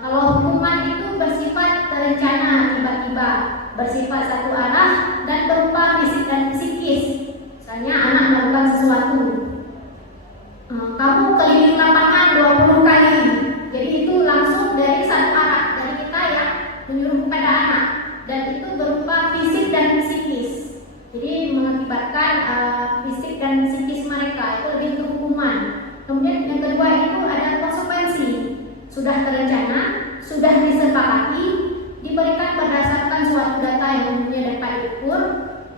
Kalau hukuman itu bersifat terencana tiba-tiba, bersifat satu arah dan berupa fisik dan psikis. Misalnya anak melakukan sesuatu, kamu keliling lapangan 20 kali, jadi itu langsung dari satu arah dari kita yang menyuruh kepada anak, dan itu berupa fisik dan psikis. Jadi mengakibatkan fisik dan psikis mereka itu lebih ke hukuman. Kemudian yang kedua itu ada konsekuensi. Sudah terencana, sudah disepakati, diberikan berdasarkan suatu data yang umumnya dapat diukur.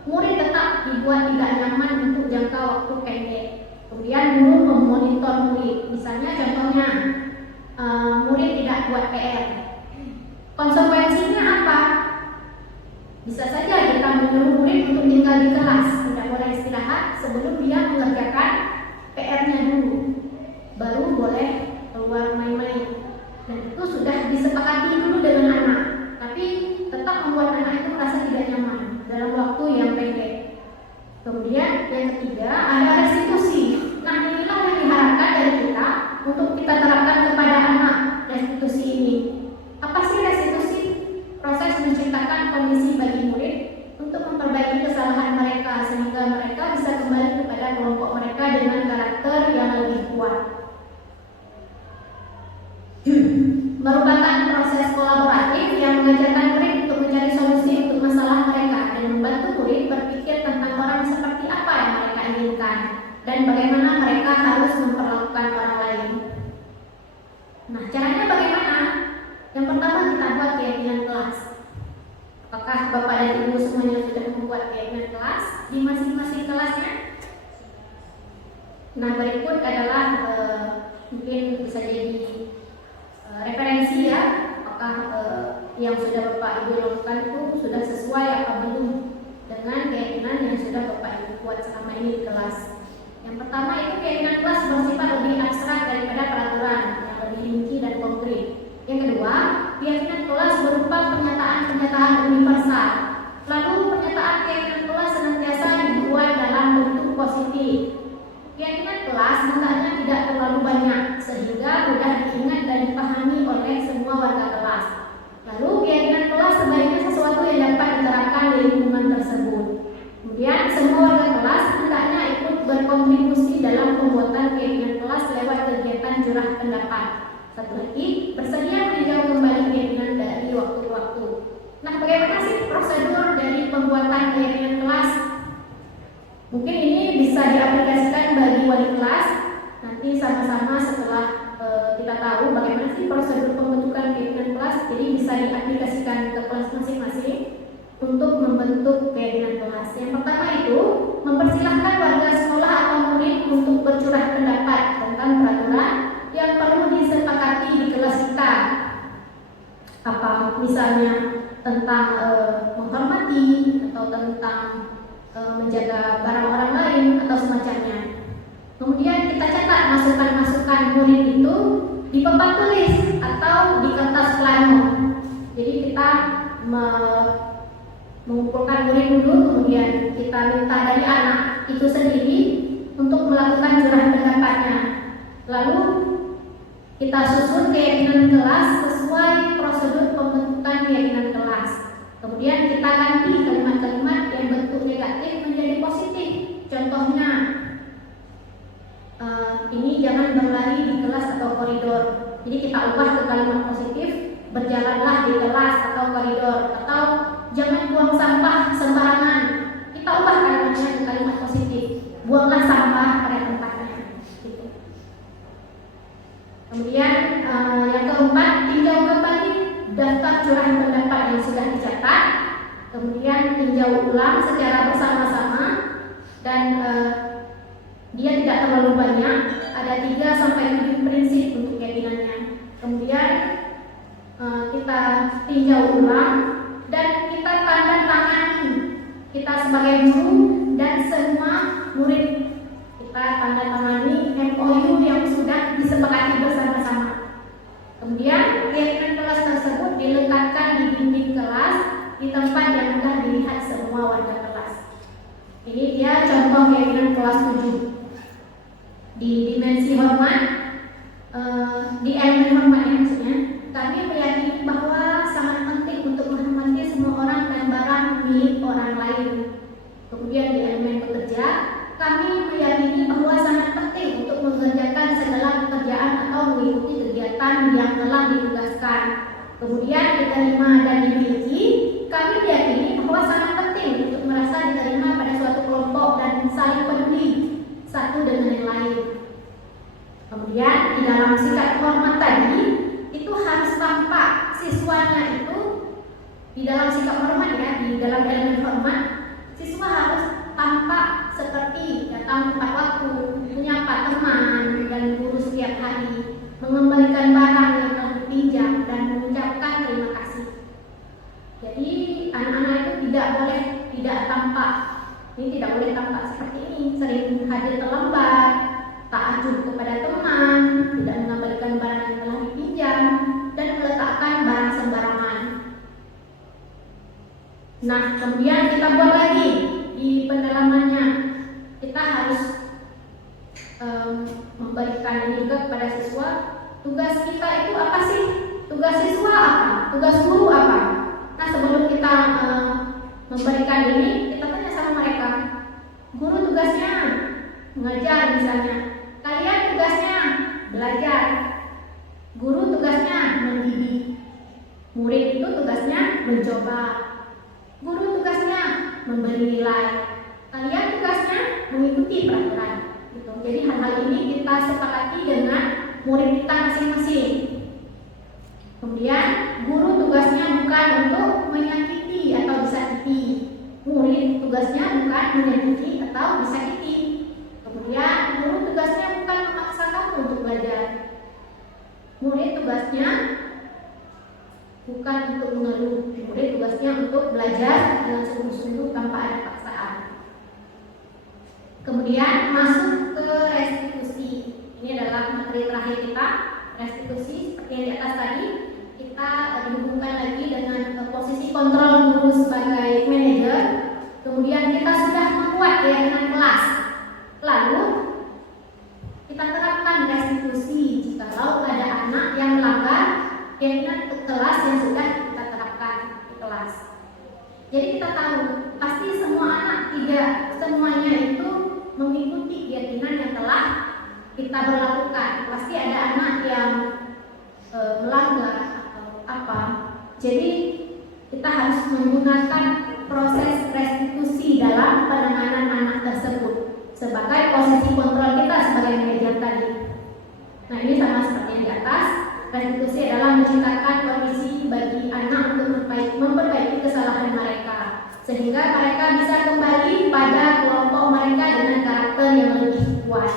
Murid tetap dibuat tidak nyaman untuk jangka waktu pendek. Kemudian guru memonitor murid. Misalnya contohnya murid tidak buat PR. Konsekuensinya apa? Bisa saja kita menyuruh murid untuk tinggal di kelas, tidak boleh istirahat sebelum dia mengerjakan PR-nya dulu, baru boleh keluar main-main. Dan itu sudah disepakati dulu dengan anak, tapi tetap membuat anak itu merasa tidak nyaman dalam waktu yang pendek. Kemudian yang ketiga ada restitusi. Nah, inilah yang diharapkan dari kita untuk kita terapkan kepada anak, restitusi ini. Apa sih restitusi? Proses menciptakan kondisi bagi murid untuk memperbaiki kesalahan mereka sehingga mereka bisa kembali kepada kelompok mereka dengan karakter yang lebih kuat. Merupakan proses kolaboratif yang mengajarkan murid untuk mencari solusi untuk masalah mereka dan membantu murid berpikir tentang orang seperti apa yang mereka inginkan dan bagaimana mereka harus memperlakukan orang lain. Nah, caranya bagaimana? Yang pertama kita buat keyakinan kelas. Apakah Bapak dan Ibu semuanya sudah membuat keyakinan kelas di masing-masing kelasnya? Nah, berikut adalah mungkin bisa jadi referensi ya, apakah yang sudah Bapak Ibu lakukan itu sudah sesuai apa belum dengan keyakinan yang sudah Bapak Ibu buat selama ini di kelas. Yang pertama itu keyakinan kelas bersifat lebih abstrak daripada peraturan yang lebih rinci dan konkret. Yang kedua, keyakinan kelas berupa pernyataan-pernyataan universal. Lalu pernyataan keyakinan kelas senantiasa dibuat dalam bentuk positif. Keyakinan kelas hendaknya tidak terlalu banyak sehingga mudah diingat dan dipahami oleh semua warga kelas. Lalu keyakinan kelas sebaiknya sesuatu yang dapat diterapkan di lingkungan tersebut. Kemudian semua warga kelas hendaknya ikut berkontribusi dalam pembuatan keyakinan kelas lewat kegiatan curah pendapat. Satu lagi, bersedia meninjau kembali keyakinan dari waktu ke waktu. Nah, bagaimana sih prosedur dari pembuatan keyakinan kelas? Mungkin ini bisa diaplikasikan bagi wali kelas. Nanti sama-sama setelah kita tahu bagaimana sih prosedur pembentukan keyakinan kelas, jadi bisa diaplikasikan ke kelas masing-masing untuk membentuk keyakinan kelas. Yang pertama itu, mempersilahkan warga sekolah atau murid untuk bercurah pendapat tentang peraturan yang perlu disepakati di kelas kita. Apa misalnya tentang menghormati atau tentang menjaga barang orang lain atau semacamnya. Kemudian kita catat masukan-masukan murid itu di papan tulis atau di kertas plano. Jadi kita mengumpulkan murid dulu, kemudian kita minta dari anak itu sendiri untuk melakukan curah pendapatnya. Lalu kita susun keyakinan kelas sesuai prosedur pembentukan keyakinan kelas. Kemudian kita ganti kalimat-kalimat yang bentuk negatif menjadi positif. Contohnya, ini jangan berlari di kelas atau koridor. Jadi kita ubah ke kalimat positif, berjalanlah di kelas atau koridor. Atau jangan buang sampah sembarangan. Kita ubah kalimatnya ke kalimat positif, buanglah sampah pada tempatnya. Gitu. Kemudian yang keempat, tinjau kembali daftar curahan pendapat yang sudah dicatat. Kemudian tinjau ulang secara bersama-sama dan dia tidak terlalu banyak, ada 3-7 prinsip untuk keyakinannya. Kemudian kita tinjau ulang dan kita tanda tangani, kita sebagai guru dan semua murid, kita tanda tangani MOU yang sudah disepakati bersama-sama. Kemudian keyakinan kelas tersebut diletakkan di dinding kelas di tempat yang mudah dilihat semua warga kelas. Ini dia contoh keyakinan kelas 7. Di dimensi hormat, di elemen hormat maksudnya, kami meyakini bahwa sangat penting untuk menghormati semua orang dan barang milik orang lain. Kemudian di elemen bekerja, kami meyakini bahwa sangat penting untuk mengerjakan segala pekerjaan atau mengikuti kegiatan yang telah ditugaskan. Kemudian diterima dan dimiliki, kami meyakini bahwa sangat penting untuk merasa diterima pada suatu kelompok dan saling peduli satu dengan yang lain. Kemudian di dalam sikap hormat tadi itu harus tampak siswanya itu di dalam sikap hormat ya, di dalam elemen hormat siswa harus tampak seperti datang tepat waktu, menyapa teman dan guru setiap hari, mengembalikan barang yang telah dipinjam dan mengucapkan terima kasih. Jadi anak-anak itu tidak boleh tidak tampak Ini tidak boleh tampak seperti ini, sering hadir terlambat, tak acuh kepada teman, tidak mengembalikan barang yang telah dipinjam, dan meletakkan barang sembarangan. Nah, kemudian kita buat lagi di pendalamannya. Kita harus memberikan ini kepada siswa. Tugas kita itu apa sih? Tugas siswa apa? Tugas guru apa? Nah, sebelum kita memberikan ini, kita tanya sama mereka. Guru tugasnya mengajar misalnya. Kalian tugasnya belajar. Guru tugasnya mendidik. Murid itu tugasnya mencoba. Guru tugasnya memberi nilai. Kalian tugasnya mengikuti peraturan. Gitu. Jadi hal-hal ini kita sepakati dengan murid kita masing-masing. Kemudian guru tugasnya bukan untuk menyakiti atau disakiti. Murid tugasnya bukan menyakiti atau disakiti. Kemudian guru tugasnya bukan memaksa kamu untuk belajar. Murid tugasnya bukan untuk mengeluh. Murid tugasnya untuk belajar dengan sungguh-sungguh tanpa ada paksaan. Kemudian masuk ke restitusi. Ini adalah materi terakhir kita, restitusi. Seperti yang di atas tadi, kita dihubungkan lagi dengan posisi kontrol guru sebagai manajer. Kemudian kita sudah membuat keyakinan kelas. Lalu kita terapkan restitusi jikalau ada anak yang melanggar keyakinan kelas yang sudah kita terapkan di kelas. Jadi kita tahu pasti semua anak tidak semuanya itu mengikuti keyakinan yang telah kita berlakukan. Pasti ada anak yang melanggar atau apa. Jadi kita harus menggunakan proses restitusi dalam penanganan anak tersebut sebagai posisi kontrol kita sebagai manajer tadi. Nah, ini sama seperti yang di atas. Restitusi adalah menciptakan kondisi bagi anak untuk memperbaiki kesalahan mereka, sehingga mereka bisa kembali pada kelompok mereka dengan karakter yang lebih kuat.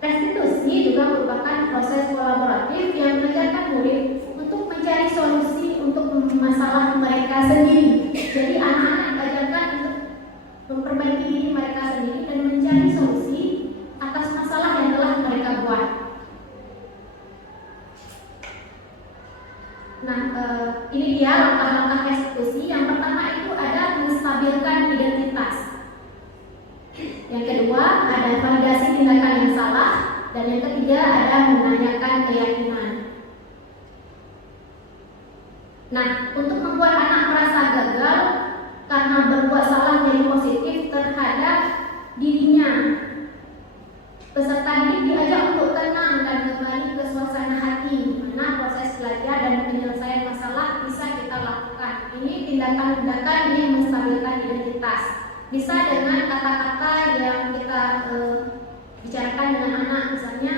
Restitusi juga merupakan proses kolaboratif yang mengajarkan murid untuk mencari solusi untuk masalah mereka sendiri. Jadi anak-anak diajarkan untuk memperbaiki diri mereka sendiri dan mencari solusi atas masalah yang telah mereka buat. Nah, ini dia langkah-langkah restitusi. Yang pertama itu ada menstabilkan identitas. Yang kedua ada validasi tindakan yang salah, dan yang ketiga ada menanyakan keyakinan. Nah, untuk membuat anak merasa gagal karena berbuat salah jadi positif terhadap dirinya, peserta didik diajak untuk tenang dan kembali ke suasana hati, mana proses belajar dan penyelesaian masalah bisa kita lakukan. Ini tindakan-tindakan yang menstabilkan identitas. Bisa dengan kata-kata yang kita bicarakan dengan anak, misalnya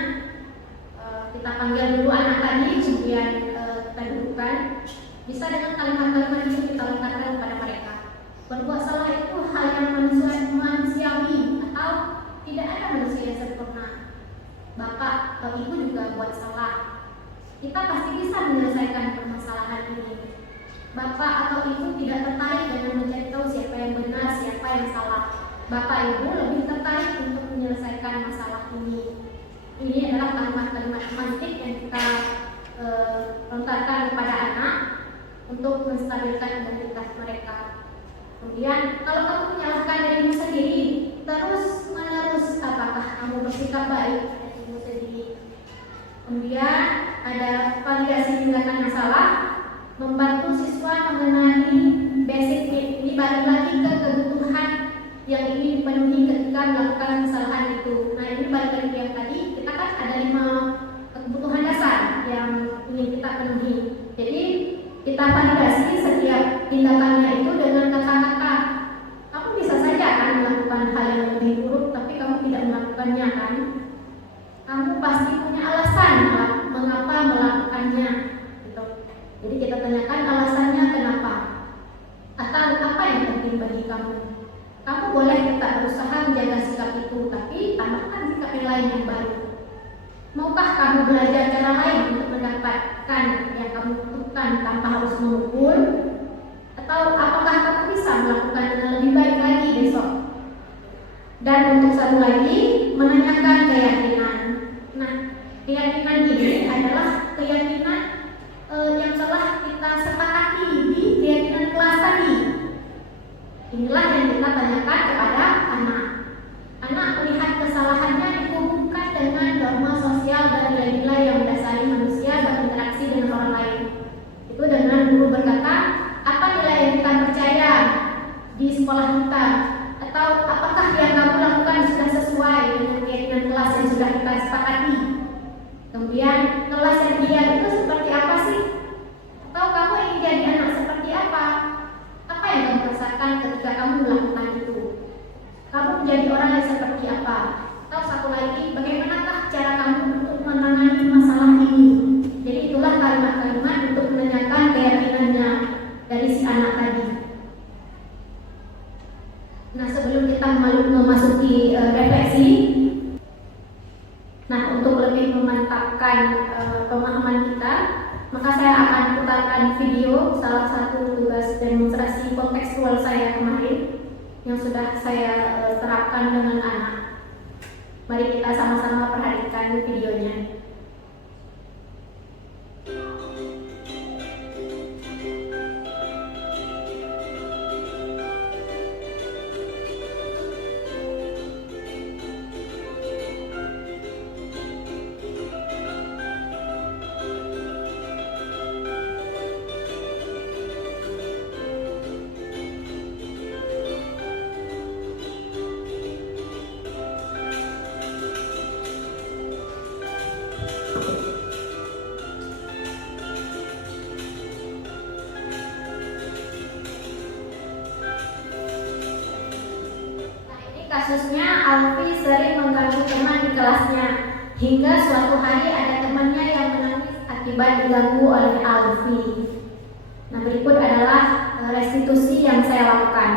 kita panggil dulu anak tadi, kemudian kita dudukkan. Bisa dengan kalimat-kalimat itu kita lontarkan kepada mereka. Berbuat salah itu hal yang manusiawi, atau tidak ada manusia yang sempurna. Bapak atau ibu juga buat salah. Kita pasti bisa menyelesaikan permasalahan ini. Bapak atau ibu tidak tertarik dengan mencari tahu siapa yang benar, siapa yang salah. Bapak ibu lebih tertarik untuk menyelesaikan masalah ini. Ini adalah kalimat-kalimat mantik yang kita lontarkan kepada anak untuk menstabilkan identitas mereka. Kemudian kalau kamu menyalahkan dirimu sendiri terus-menerus, apakah kamu bersikap baik pada dirimu sendiri? Kemudian ada validasi tindakan yang salah, membantu siswa mengenali basic need. Ini balik lagi ke kebutuhan yang ingin dipenuhi ketika melakukan kesalahan itu. Nah, ini balik lagi yang tadi, kita kan ada 5 kebutuhan dasar yang ingin kita penuhi. Jadi kita validasi setiap tindakannya itu dengan kata-kata. Kamu bisa saja kan melakukan hal yang lebih buruk, tapi kamu tidak melakukannya kan? Kamu pasti punya alasan mengapa melakukannya. Gitu. Jadi kita tanyakan alasannya kenapa, atau apa yang penting bagi kamu. Kamu boleh tetap berusaha menjaga sikap itu, tapi tambahkan sikap yang lain yang baru. Maukah kamu belajar cara lain untuk mendapatkan yang kamu butuhkan tanpa harus memukul? Atau apakah kamu bisa melakukan dengan lebih baik lagi besok? Dan untuk satu lagi, menanyakan keyakinan. Nah, keyakinan ini adalah keyakinan yang telah kita sepakati di keyakinan kelas tadi. Inilah yang kita tanyakan kepada anak. Anak melihat kesalahannya dihubungkan dengan norma sosial dan nilai-nilai yang mendasari manusia berinteraksi dengan orang lain. Itu dengan guru berkata, apa nilai yang kita percaya di sekolah kita? Atau apakah yang kamu lakukan sudah sesuai dengan keyakinan kelas yang sudah kita sepakati? Kemudian kelas yang ideal itu seperti apa sih? Atau kamu ingin jadi anak seperti apa? Apa yang kamu rasakan ketika kamu melakukan itu? Kamu menjadi orang yang seperti apa? Atau satu lagi, bagaimanakah cara kamu untuk menangani masalah ini? Jadi itulah kalimat-kalimat untuk menanyakan keyakinannya dari si anak tadi. Nah, sebelum kita memasuki refleksi, nah untuk lebih memantapkan pemahaman kita, maka saya akan putarkan video salah satu tugas demonstrasi kontekstual saya kemarin yang sudah saya terapkan dengan anak. Mari kita sama-sama perhatikan videonya. Kasusnya, Alfi sering mengganggu teman di kelasnya, hingga suatu hari ada temannya yang menangis akibat diganggu oleh Alfi. Nah, berikut adalah restitusi yang saya lakukan.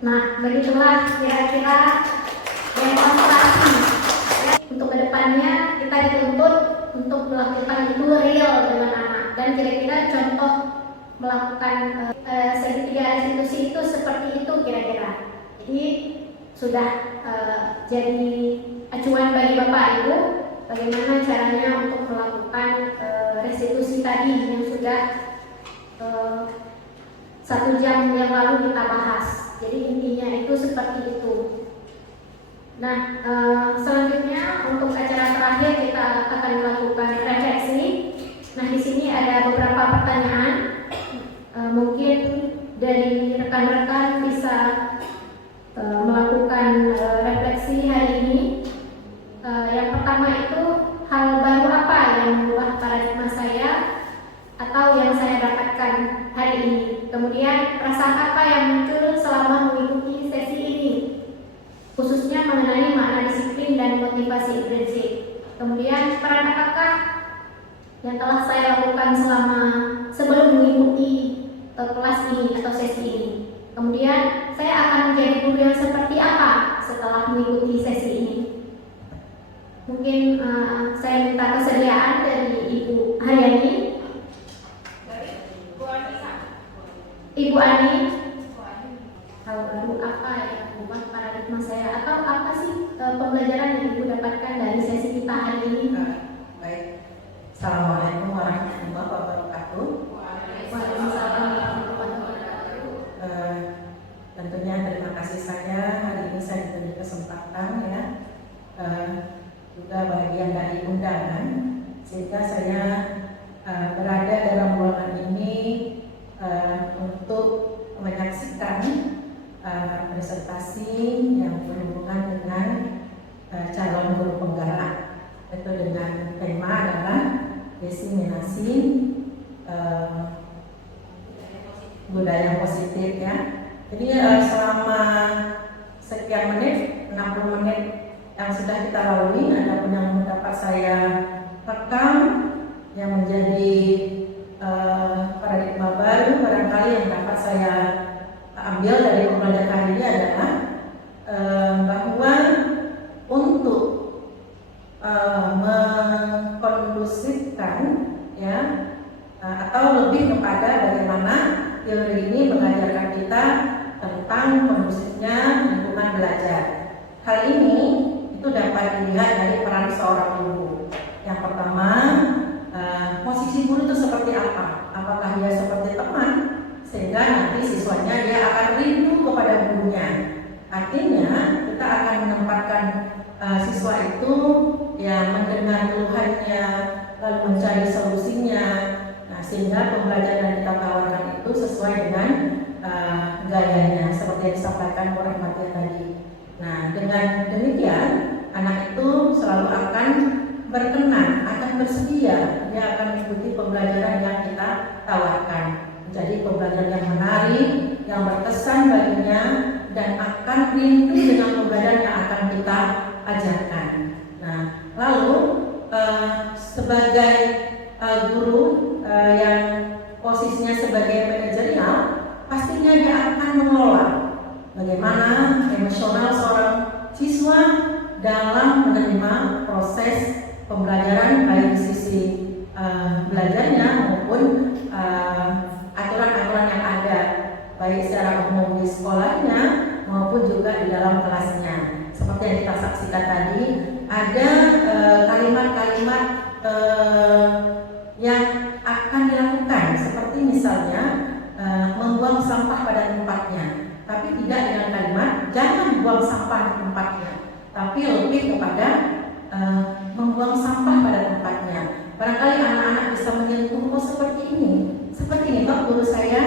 Nah, begitulah kira-kira demonstrasi. Untuk kedepannya kita dituntut untuk melakukan itu real dengan anak, dan kira-kira contoh melakukan segitiga restitusi itu seperti itu kira-kira. Jadi sudah jadi acuan bagi Bapak Ibu bagaimana caranya untuk melakukan restitusi tadi yang sudah 1 jam yang lalu kita bahas. Jadi intinya itu seperti itu. Nah, selanjutnya untuk acara terakhir kita akan melakukan refleksi. Nah, di sini ada beberapa pertanyaan. Mungkin dari rekan-rekan bisa melakukan refleksi hari ini. Yang pertama itu, hal baru apa yang mengubah paradigma saya atau yang saya dapatkan hari ini? Kemudian perasaan apa yang muncul selama mengikuti sesi ini, khususnya mengenai makna disiplin dan motivasi intrinsik. Kemudian peran apakah yang telah saya lakukan sebelum mengikuti kelas ini atau sesi ini. Kemudian saya akan menjadi guru yang seperti apa setelah mengikuti sesi ini. Mungkin saya minta kesediaan dari Ibu Haryani. Ibu Ani, hal baru apa yang mengubah paradigma saya atau apa sih pembelajaran yang Ibu dapatkan dari sesi kita hari ini? Baik, Assalamualaikum warahmatullahi wabarakatuh. Waalaikumsalam warahmatullahi wabarakatuh. Tentunya terima kasih saya hari ini saya diberi kesempatan ya, juga bagian dari undangan sehingga saya berada dalam ruangan ini untuk menyaksikan presentasi yang berhubungan dengan calon guru penggerak, itu dengan tema adalah diseminasi budaya positif ya. Jadi selama sekian menit, 60 menit yang sudah kita lalui, ada pun yang dapat saya rekam yang menjadi paradigma baru barangkali yang dapat saya ambil dari pembelajaran hari ini adalah bahwa untuk mengkondusifkan ya atau lebih kepada bagaimana teori ini mengajarkan kita tentang kondusifnya lingkungan belajar. Hal ini itu dapat dilihat dari peran seorang guru. Yang pertama, posisi guru itu seperti apa? Apakah dia seperti teman sehingga nanti siswanya dia akan rindu kepada gurunya? Artinya kita akan menempatkan siswa itu ya mendengar keluhannya lalu mencari solusinya. Nah, sehingga pembelajaran yang kita tawarkan itu sesuai dengan gayanya seperti yang disampaikan Bu Rahmatia tadi. Nah, dengan demikian anak itu selalu akan berkenan, akan bersedia, dia akan mengikuti pembelajaran yang kita tawarkan. Menjadi pembelajaran yang menarik, yang berkesan baginya, dan akan rindu dengan pembelajaran yang akan kita ajarkan. Nah, lalu sebagai guru yang posisinya sebagai manajerial, pastinya dia akan mengelola bagaimana emosional seorang siswa dalam menerima proses pembelajaran baik di sisi belajarnya maupun aturan-aturan yang ada baik secara umum di sekolahnya maupun juga di dalam kelasnya. Seperti yang kita saksikan tadi, ada kalimat-kalimat yang akan dilakukan seperti misalnya membuang sampah pada tempatnya, tapi tidak dengan kalimat jangan buang sampah di tempatnya, tapi lebih kepada membuang sampah pada tempatnya. Barangkali anak-anak bisa menyentuh, oh seperti ini Pak guru saya.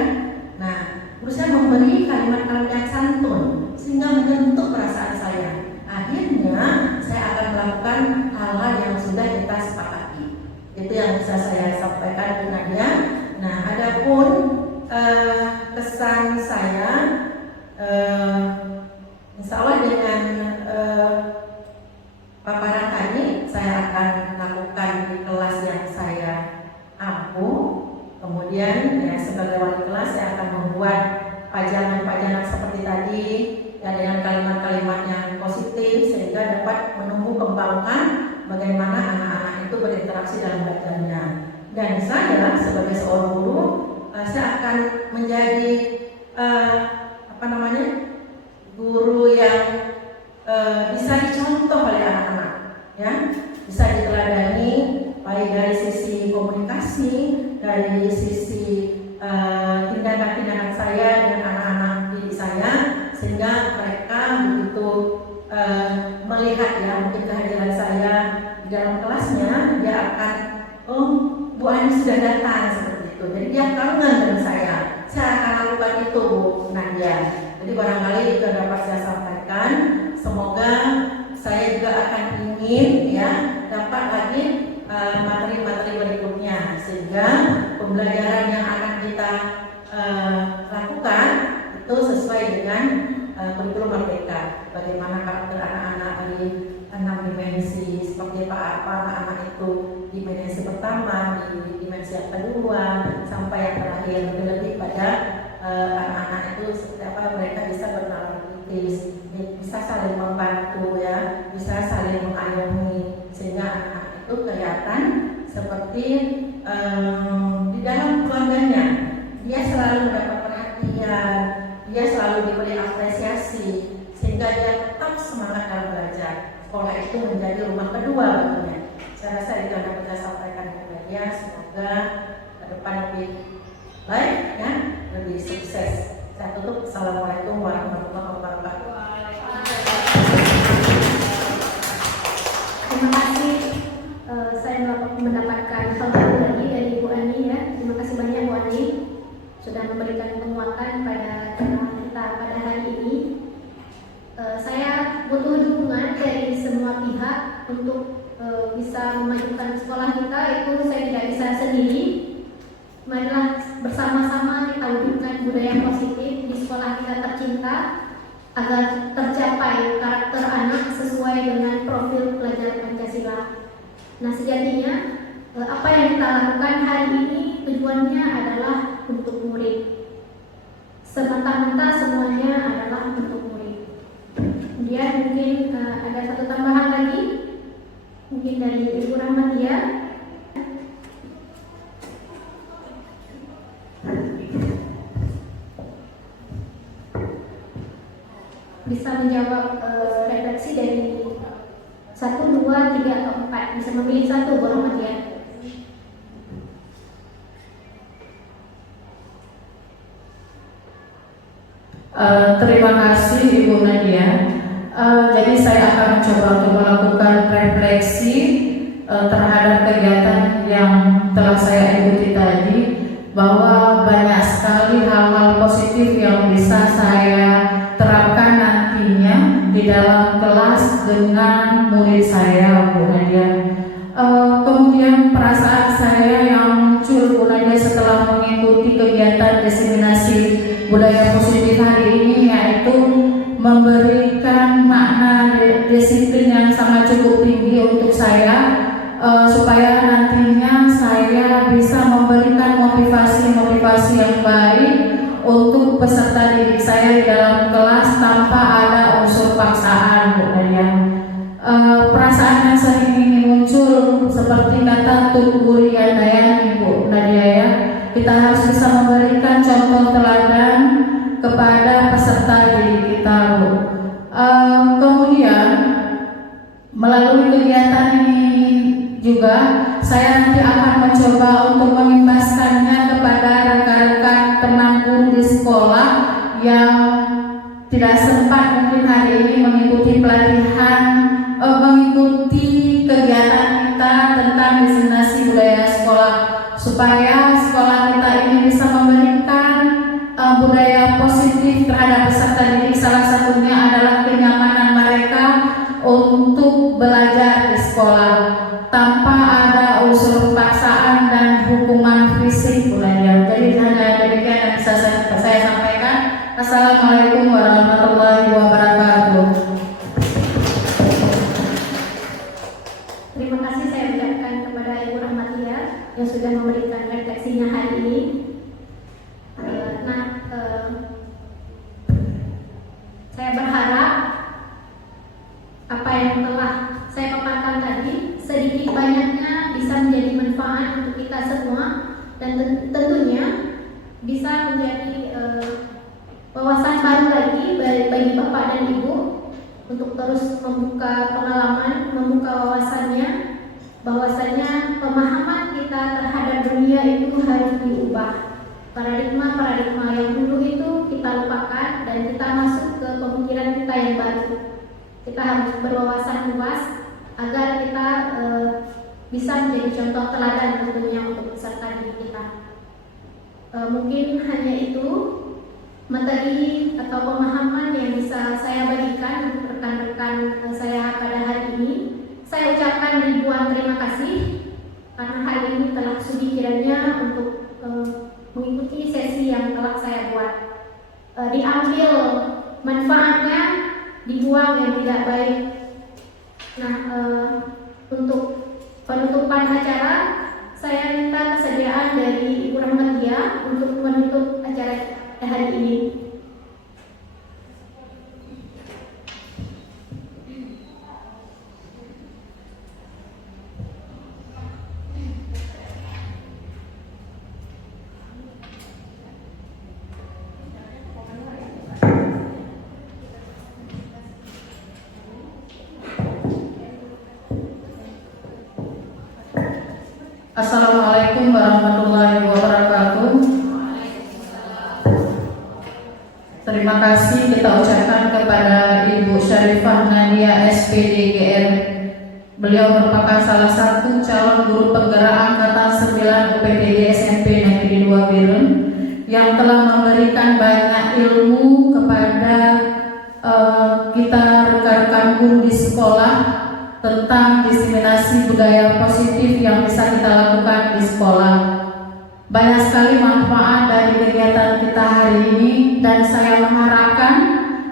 Nah, guru saya memberi kalimat-kalimat yang santun sehingga menyentuh perasaan saya. Akhirnya saya akan melakukan hal-hal yang sudah kita sepakati. Itu yang bisa saya sampaikan Bu Nadia. Nah, adapun kesan saya, insya Allah dengan paparan tadi saya akan lakukan di kelas yang saya ampuh. Kemudian ya sebagai wali kelas saya akan membuat pajangan-pajangan seperti tadi ya dengan kalimat-kalimat yang positif sehingga dapat menumbuh kembangkan bagaimana anak-anak itu berinteraksi dalam belajarnya. Dan saya sebagai seorang guru, saya akan menjadi guru yang bisa dicontoh oleh anak-anak, ya, bisa diteladani baik dari sisi komunikasi, dari sisi tindakan-tindakan saya dengan anak-anak didik saya, sehingga mereka begitu melihat ya mungkin kehadiran saya di dalam kelasnya, dia akan Bu Ani sudah datang seperti itu. Jadi dia kangen dengan saya akan lakukan itu Bu Nadia. Jadi barangkali itu dapat saya sampaikan. Semoga saya juga akan ingin ya dapat lagi materi-materi berikutnya sehingga pembelajaran yang akan kita lakukan itu sesuai dengan kurikulum merdeka. Bagaimana karakter anak-anak dari 6 dimensi, seperti apa anak-anak itu dimensi pertama, di dimensi yang kedua, sampai yang terakhir, lebih-lebih pada anak-anak itu seperti apa mereka bisa bernalar kritis, bisa saling membantu ya, bisa saling mengayomi, sehingga anak itu kelihatan seperti di dalam keluarganya dia selalu mendapat perhatian, dia selalu diberi apresiasi, sehingga dia tetap semangat dalam belajar. Sekolah itu menjadi rumah kedua baginya. Saya rasa itu yang dapat saya sampaikan kepada dia. Semoga ke depan lebih baik ya, lebih sukses. Saya tutup. Assalamualaikum warahmatullahi wabarakatuh. Terima kasih. Saya mendapatkan penghargaan lagi dari Bu Ani ya. Terima kasih banyak Bu Ani sudah memberikan penguatan pada kita pada hari ini. Saya butuh dukungan dari semua pihak untuk bisa memajukan sekolah kita. Itu saya tidak bisa sendiri. Marilah bersama-sama kita wujudkan budaya positif di sekolah kita tercinta agar tercapai karakter anak sesuai dengan profil pelajar Pancasila. Nah, sejatinya apa yang kita lakukan hari ini tujuannya adalah untuk murid. Semata-mata semuanya adalah untuk murid. Kemudian mungkin ada satu tambahan lagi, mungkin dari Ibu Rahmatia. Bisa menjawab refleksi dari 1, 2, 3, atau 4. Bisa memilih satu, Bu Rahmatia. Terima kasih Ibu Nadia. Jadi saya akan mencoba untuk melakukan refleksi terhadap kegiatan yang telah saya ikuti tadi, bahwa banyak sekali hal-hal positif yang bisa saya terapkan nantinya di dalam kelas dengan murid saya, Bu Nadia. Kemudian perasaan saya yang muncul, Bu Nadia, setelah mengikuti kegiatan diseminasi budaya positif hari ini, yaitu memberikan makna disiplin yang sangat cukup tinggi untuk saya, supaya nantinya saya bisa memberikan motivasi yang baik untuk peserta didik saya di dalam kelas tanpa ada unsur paksaan, Bu Nadia. Perasaan yang sering ini muncul seperti kata Tuku Yandayani, Bu Nadia ya. Kita harus bisa memberikan contoh teladan kepada peserta didik kita, Bu. Kemudian melalui kegiatan ini juga saya nanti akan mencoba untuk mengimbaskannya kepada rekan-rekan teman guru di sekolah yang tidak sempat mungkin hari ini mengikuti pelatihan, mengikuti kegiatan kita tentang diseminasi budaya sekolah, supaya sekolah kita ini bisa memberikan budaya positif terhadap peserta didik. Salah satunya adalah kenyamanan mereka untuk belajar di sekolah tanpa ada unsur paksaan dan hukuman fisik, Bu Nadia. Jadi hanya demikian yang bisa saya sampaikan. Assalamualaikum warahmatullahi wabarakatuh. Terima kasih saya ucapkan kepada Ibu Rahmatia yang sudah memberikan refleksinya hari ini. dan tentunya bisa menjadi wawasan baru lagi bagi Bapak dan Ibu untuk terus membuka pengalaman, membuka wawasannya, bahwasanya pemahaman kita terhadap dunia itu harus diubah. Paradigma-paradigma yang dulu itu kita lupakan dan kita masuk ke pemikiran kita yang baru. Kita harus berwawasan luas agar kita bisa menjadi contoh teladan tentunya untuk peserta didik kita. Mungkin hanya itu materi atau pemahaman yang bisa saya bagikan untuk rekan-rekan saya pada hari ini. Saya ucapkan ribuan terima kasih karena hari ini telah sudi kiranya untuk mengikuti sesi yang telah saya buat. Diambil manfaatnya, dibuang yang tidak baik. Nah, untuk penutupan acara, saya minta kesediaan dari Ibu Rahmatia untuk menutup acara hari ini. Assalamualaikum warahmatullahi wabarakatuh. Terima kasih kita ucapkan kepada Ibu Syarifah Nadia SPDGR. Beliau merupakan salah satu calon guru penggerak angkatan 9 UPTD SMP Negeri 2 Biren yang telah memberikan banyak ilmu kepada kita rekan-rekan guru di sekolah tentang diseminasi budaya positif yang bisa kita lakukan di sekolah. Banyak sekali manfaat dari kegiatan kita hari ini dan saya mengharapkan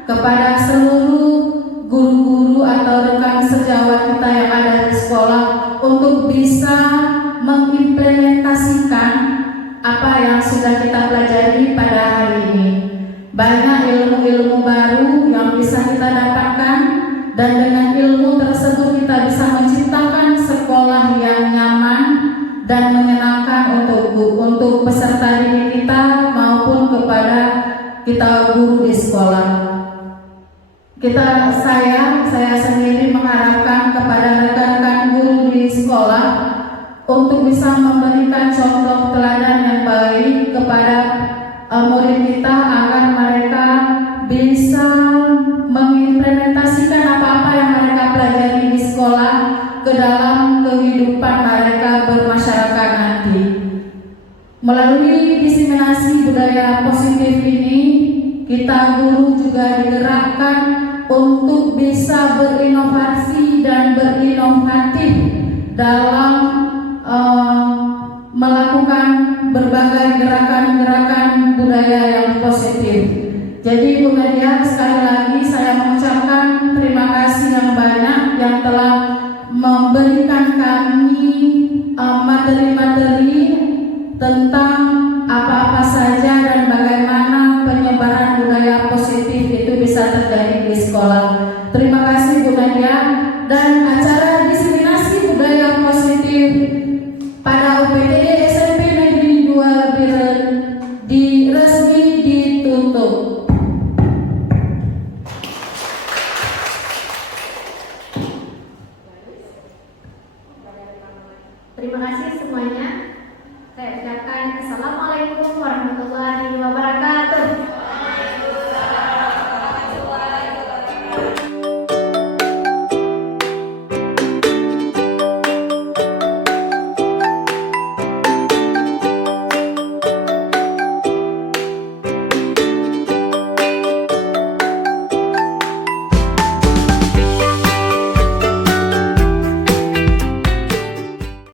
kepada seluruh guru-guru atau rekan sejawat kita yang ada di sekolah untuk bisa mengimplementasikan apa yang sudah kita pelajari pada hari ini. Banyak ilmu-ilmu baru yang bisa kita dapatkan dan dengan ilmu tersebut kita bisa menciptakan sekolah yang nyaman dan menyenangkan untuk peserta didik kita maupun kepada kita guru di sekolah. Saya sendiri mengharapkan kepada rekan-rekan guru di sekolah untuk bisa memberikan contoh teladan yang baik kepada murid kita agar mereka bisa mengimplementasikan apa-apa yang mereka pelajari di sekolah ke dalam kehidupan mereka bermasyarakat nanti. Melalui diseminasi budaya positif ini, kita guru juga digerakkan untuk bisa berinovasi dan berinovatif dalam melakukan berbagai gerakan-gerakan budaya yang positif. Jadi Bu Nadia, sekali lagi saya mengucapkan terima kasih yang banyak yang telah memberikan kami materi-materi tentang apa-apa saja dan bagaimana penyebaran budaya positif itu bisa terjadi di sekolah. Terima kasih Bu Nadia, dan acara diseminasi budaya positif pada UPTD SMP Negeri 2 Biren resmi ditutup. Terima kasih semuanya. Saya ucapkan assalamualaikum